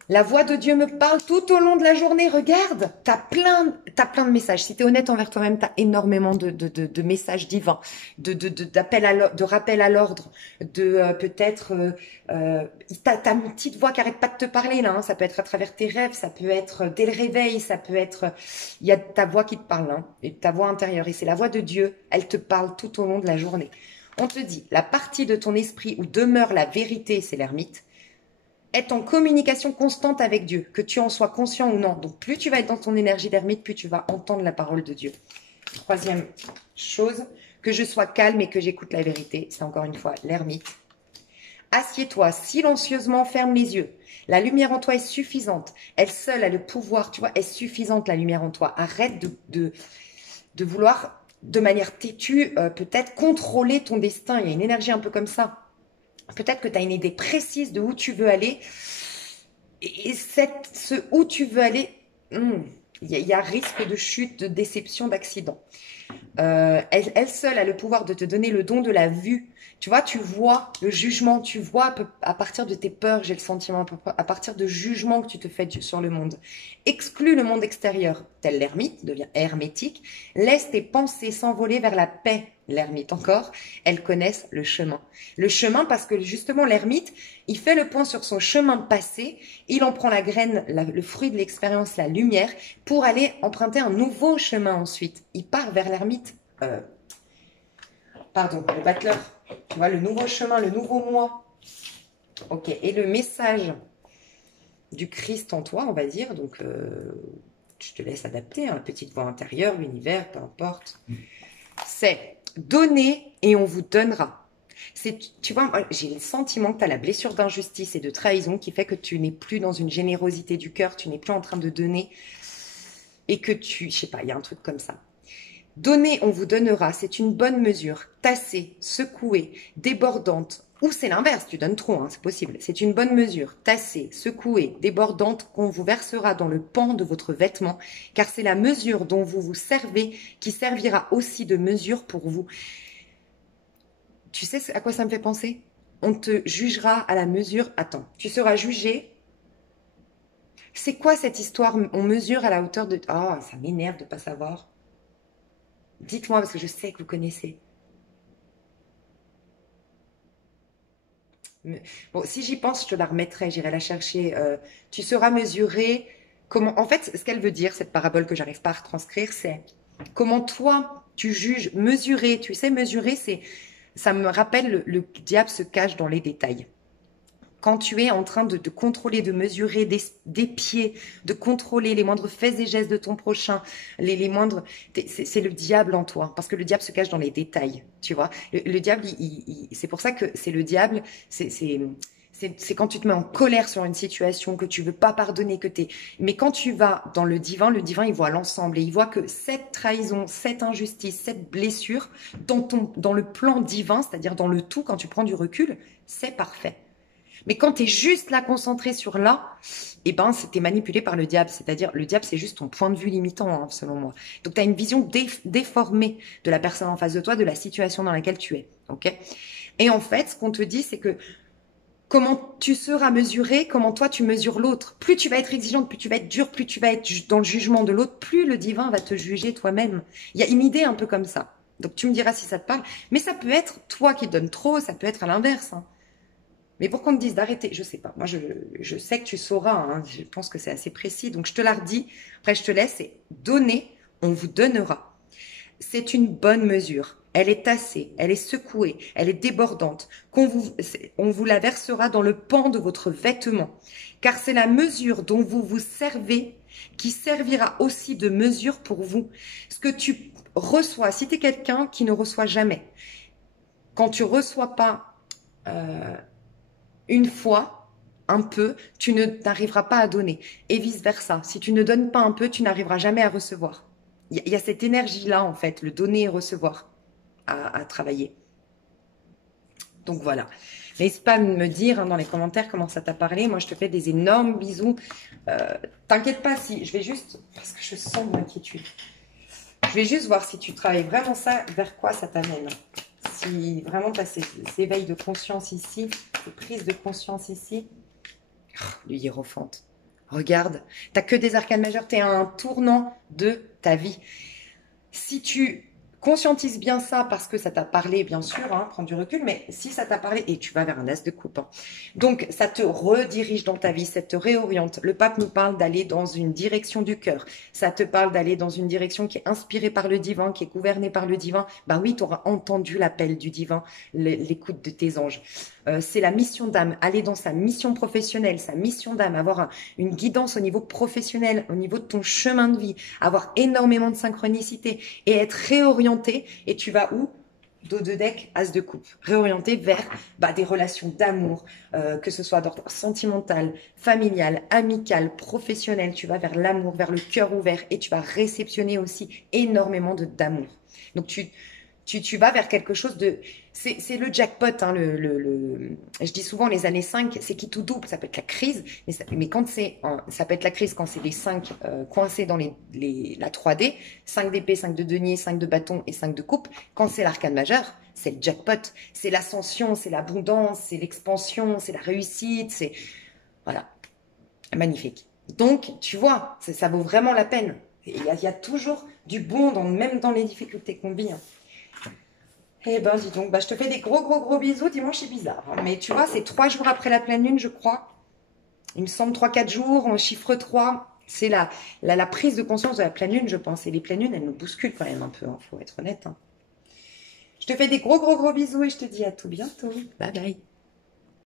La voix de Dieu me parle tout au long de la journée. Regarde, t'as plein de messages. Si t'es honnête envers toi-même, t'as énormément de messages divins, de rappels à l'ordre, peut-être, t'as une petite voix qui arrête pas de te parler là. Hein. Ça peut être à travers tes rêves, ça peut être dès le réveil, ça peut être, il y a ta voix qui te parle, hein, et ta voix intérieure. Et c'est la voix de Dieu. Elle te parle tout au long de la journée. On te dit, la partie de ton esprit où demeure la vérité, c'est l'ermite, est en communication constante avec Dieu, que tu en sois conscient ou non. Donc, plus tu vas être dans ton énergie d'ermite, plus tu vas entendre la parole de Dieu. Troisième chose, que je sois calme et que j'écoute la vérité. C'est encore une fois l'ermite. Assieds-toi silencieusement, ferme les yeux. La lumière en toi est suffisante. Elle seule a le pouvoir, tu vois, est suffisante la lumière en toi. Arrête de vouloir, de manière têtue, peut-être contrôler ton destin. Il y a une énergie un peu comme ça. Peut-être que tu as une idée précise de où tu veux aller. Et ce où tu veux aller, il y a risque de chute, de déception, d'accident. Elle seule a le pouvoir de te donner le don de la vue. Tu vois, tu vois le jugement, tu vois à partir de tes peurs, j'ai le sentiment, à partir de jugements que tu te fais sur le monde. Exclue le monde extérieur, tel l'ermite, devient hermétique. Laisse tes pensées s'envoler vers la paix, l'ermite encore. Elles connaissent le chemin. Le chemin parce que justement l'ermite, il fait le point sur son chemin passé, il en prend la graine, le fruit de l'expérience, la lumière, pour aller emprunter un nouveau chemin ensuite. Il part vers l'ermite. Pardon, le battleur. Tu vois, le nouveau chemin, le nouveau moi. Ok, et le message du Christ en toi, on va dire, donc je te laisse adapter, hein, la petite voix intérieure, l'univers, peu importe. C'est donner et on vous donnera. Tu vois, j'ai le sentiment que tu as la blessure d'injustice et de trahison qui fait que tu n'es plus dans une générosité du cœur, tu n'es plus en train de donner et que je sais pas, il y a un truc comme ça. Donner, on vous donnera, c'est une bonne mesure, tassée, secouée, débordante, ou c'est l'inverse, tu donnes trop, hein, c'est possible. C'est une bonne mesure, tassée, secouée, débordante, qu'on vous versera dans le pan de votre vêtement, car c'est la mesure dont vous vous servez qui servira aussi de mesure pour vous. Tu sais à quoi ça me fait penser? On te jugera à la mesure... Attends, tu seras jugé. C'est quoi cette histoire? On mesure à la hauteur de... Oh, ça m'énerve de ne pas savoir. Dites-moi, parce que je sais que vous connaissez. Bon, si j'y pense, je te la remettrai, j'irai la chercher. Tu seras mesuré. Comment... En fait, ce qu'elle veut dire, cette parabole que j'arrive pas à retranscrire, c'est comment toi, tu juges, mesurer. Tu sais, mesurer, ça me rappelle le diable se cache dans les détails. Quand tu es en train de contrôler, de mesurer des pieds, de contrôler les moindres faits et gestes de ton prochain, les moindres... C'est le diable en toi, parce que le diable se cache dans les détails, tu vois. Le diable, c'est pour ça que c'est le diable, c'est quand tu te mets en colère sur une situation, que tu veux pas pardonner, mais quand tu vas dans le divin, il voit l'ensemble et il voit que cette trahison, cette injustice, cette blessure, dans le plan divin, c'est-à-dire dans le tout, quand tu prends du recul, c'est parfait. Mais quand tu es juste là concentré sur là, eh ben, t'es manipulé par le diable. C'est-à-dire, le diable, c'est juste ton point de vue limitant, hein, selon moi. Donc, tu as une vision déformée de la personne en face de toi, de la situation dans laquelle tu es. Ok? Et en fait, ce qu'on te dit, c'est que comment tu seras mesuré, comment toi, tu mesures l'autre. Plus tu vas être exigeante, plus tu vas être dur, plus tu vas être dans le jugement de l'autre, plus le divin va te juger toi-même. Il y a une idée un peu comme ça. Donc, tu me diras si ça te parle. Mais ça peut être toi qui donnes trop, ça peut être à l'inverse, hein. Mais pour qu'on te dise d'arrêter, je sais pas. Moi, je sais que tu sauras. Hein, je pense que c'est assez précis. Donc, je te la redis. Après, je te laisse. C'est donner, on vous donnera. C'est une bonne mesure. elle est tassée, elle est secouée, elle est débordante, on vous la versera dans le pan de votre vêtement. Car c'est la mesure dont vous vous servez qui servira aussi de mesure pour vous. Ce que tu reçois, si tu es quelqu'un qui ne reçoit jamais, quand tu ne reçois pas une fois, un peu, tu n'arriveras pas à donner. Et vice-versa, si tu ne donnes pas un peu, tu n'arriveras jamais à recevoir. Il y a cette énergie-là, en fait, le donner et recevoir à travailler. Donc voilà. N'hésite pas à me dire dans les commentaires comment ça t'a parlé. Moi, je te fais des énormes bisous. T'inquiète pas si... Je vais juste... Parce que je sens de l'inquiétude. Je vais juste voir si tu travailles vraiment ça, vers quoi ça t'amène. Si vraiment tu as ces éveils de conscience ici, ces prises de conscience ici. Oh, le hiérophante. Regarde, tu n'as que des arcanes majeures. Tu es à un tournant de ta vie. Si tu conscientises bien ça, parce que ça t'a parlé, bien sûr, hein, prends du recul, mais si ça t'a parlé, et tu vas vers un as de coupe. Hein. Donc, ça te redirige dans ta vie, ça te réoriente. Le pape nous parle d'aller dans une direction du cœur. Ça te parle d'aller dans une direction qui est inspirée par le divin, qui est gouvernée par le divin. Ben oui, tu auras entendu l'appel du divin, l'écoute de tes anges. C'est la mission d'âme, aller dans sa mission professionnelle, sa mission d'âme, avoir une guidance au niveau professionnel, au niveau de ton chemin de vie, avoir énormément de synchronicité et être réorienté. Et tu vas où? Dos de deck, as de coupe, réorienté vers des relations d'amour, que ce soit d'ordre sentimental, familial, amical, professionnel. Tu vas vers l'amour, vers le cœur ouvert et tu vas réceptionner aussi énormément d'amour. Donc tu vas vers quelque chose de... C'est le jackpot, hein, je dis souvent les années 5, c'est qui tout double, ça peut être la crise, mais quand ça peut être la crise quand c'est les 5 coincés dans la 3D, 5 d'épée, 5 de denier, 5 de bâton et 5 de coupe, quand c'est l'arcane majeur, c'est le jackpot, c'est l'ascension, c'est l'abondance, c'est l'expansion, c'est la réussite, c'est... Voilà, magnifique. Donc, tu vois, ça vaut vraiment la peine. Il y a toujours du bon, même dans les difficultés qu'on vit. Hein. Eh ben, dis donc, je te fais des gros bisous. Dimanche, c'est bizarre. Hein. Mais tu vois, c'est 3 jours après la pleine lune, je crois. Il me semble 3-4 jours, on chiffre 3. C'est la prise de conscience de la pleine lune, je pense. Et les pleines lunes, elles nous bousculent quand même un peu, hein, faut être honnête. Hein. Je te fais des gros bisous et je te dis à tout bientôt. Bye bye.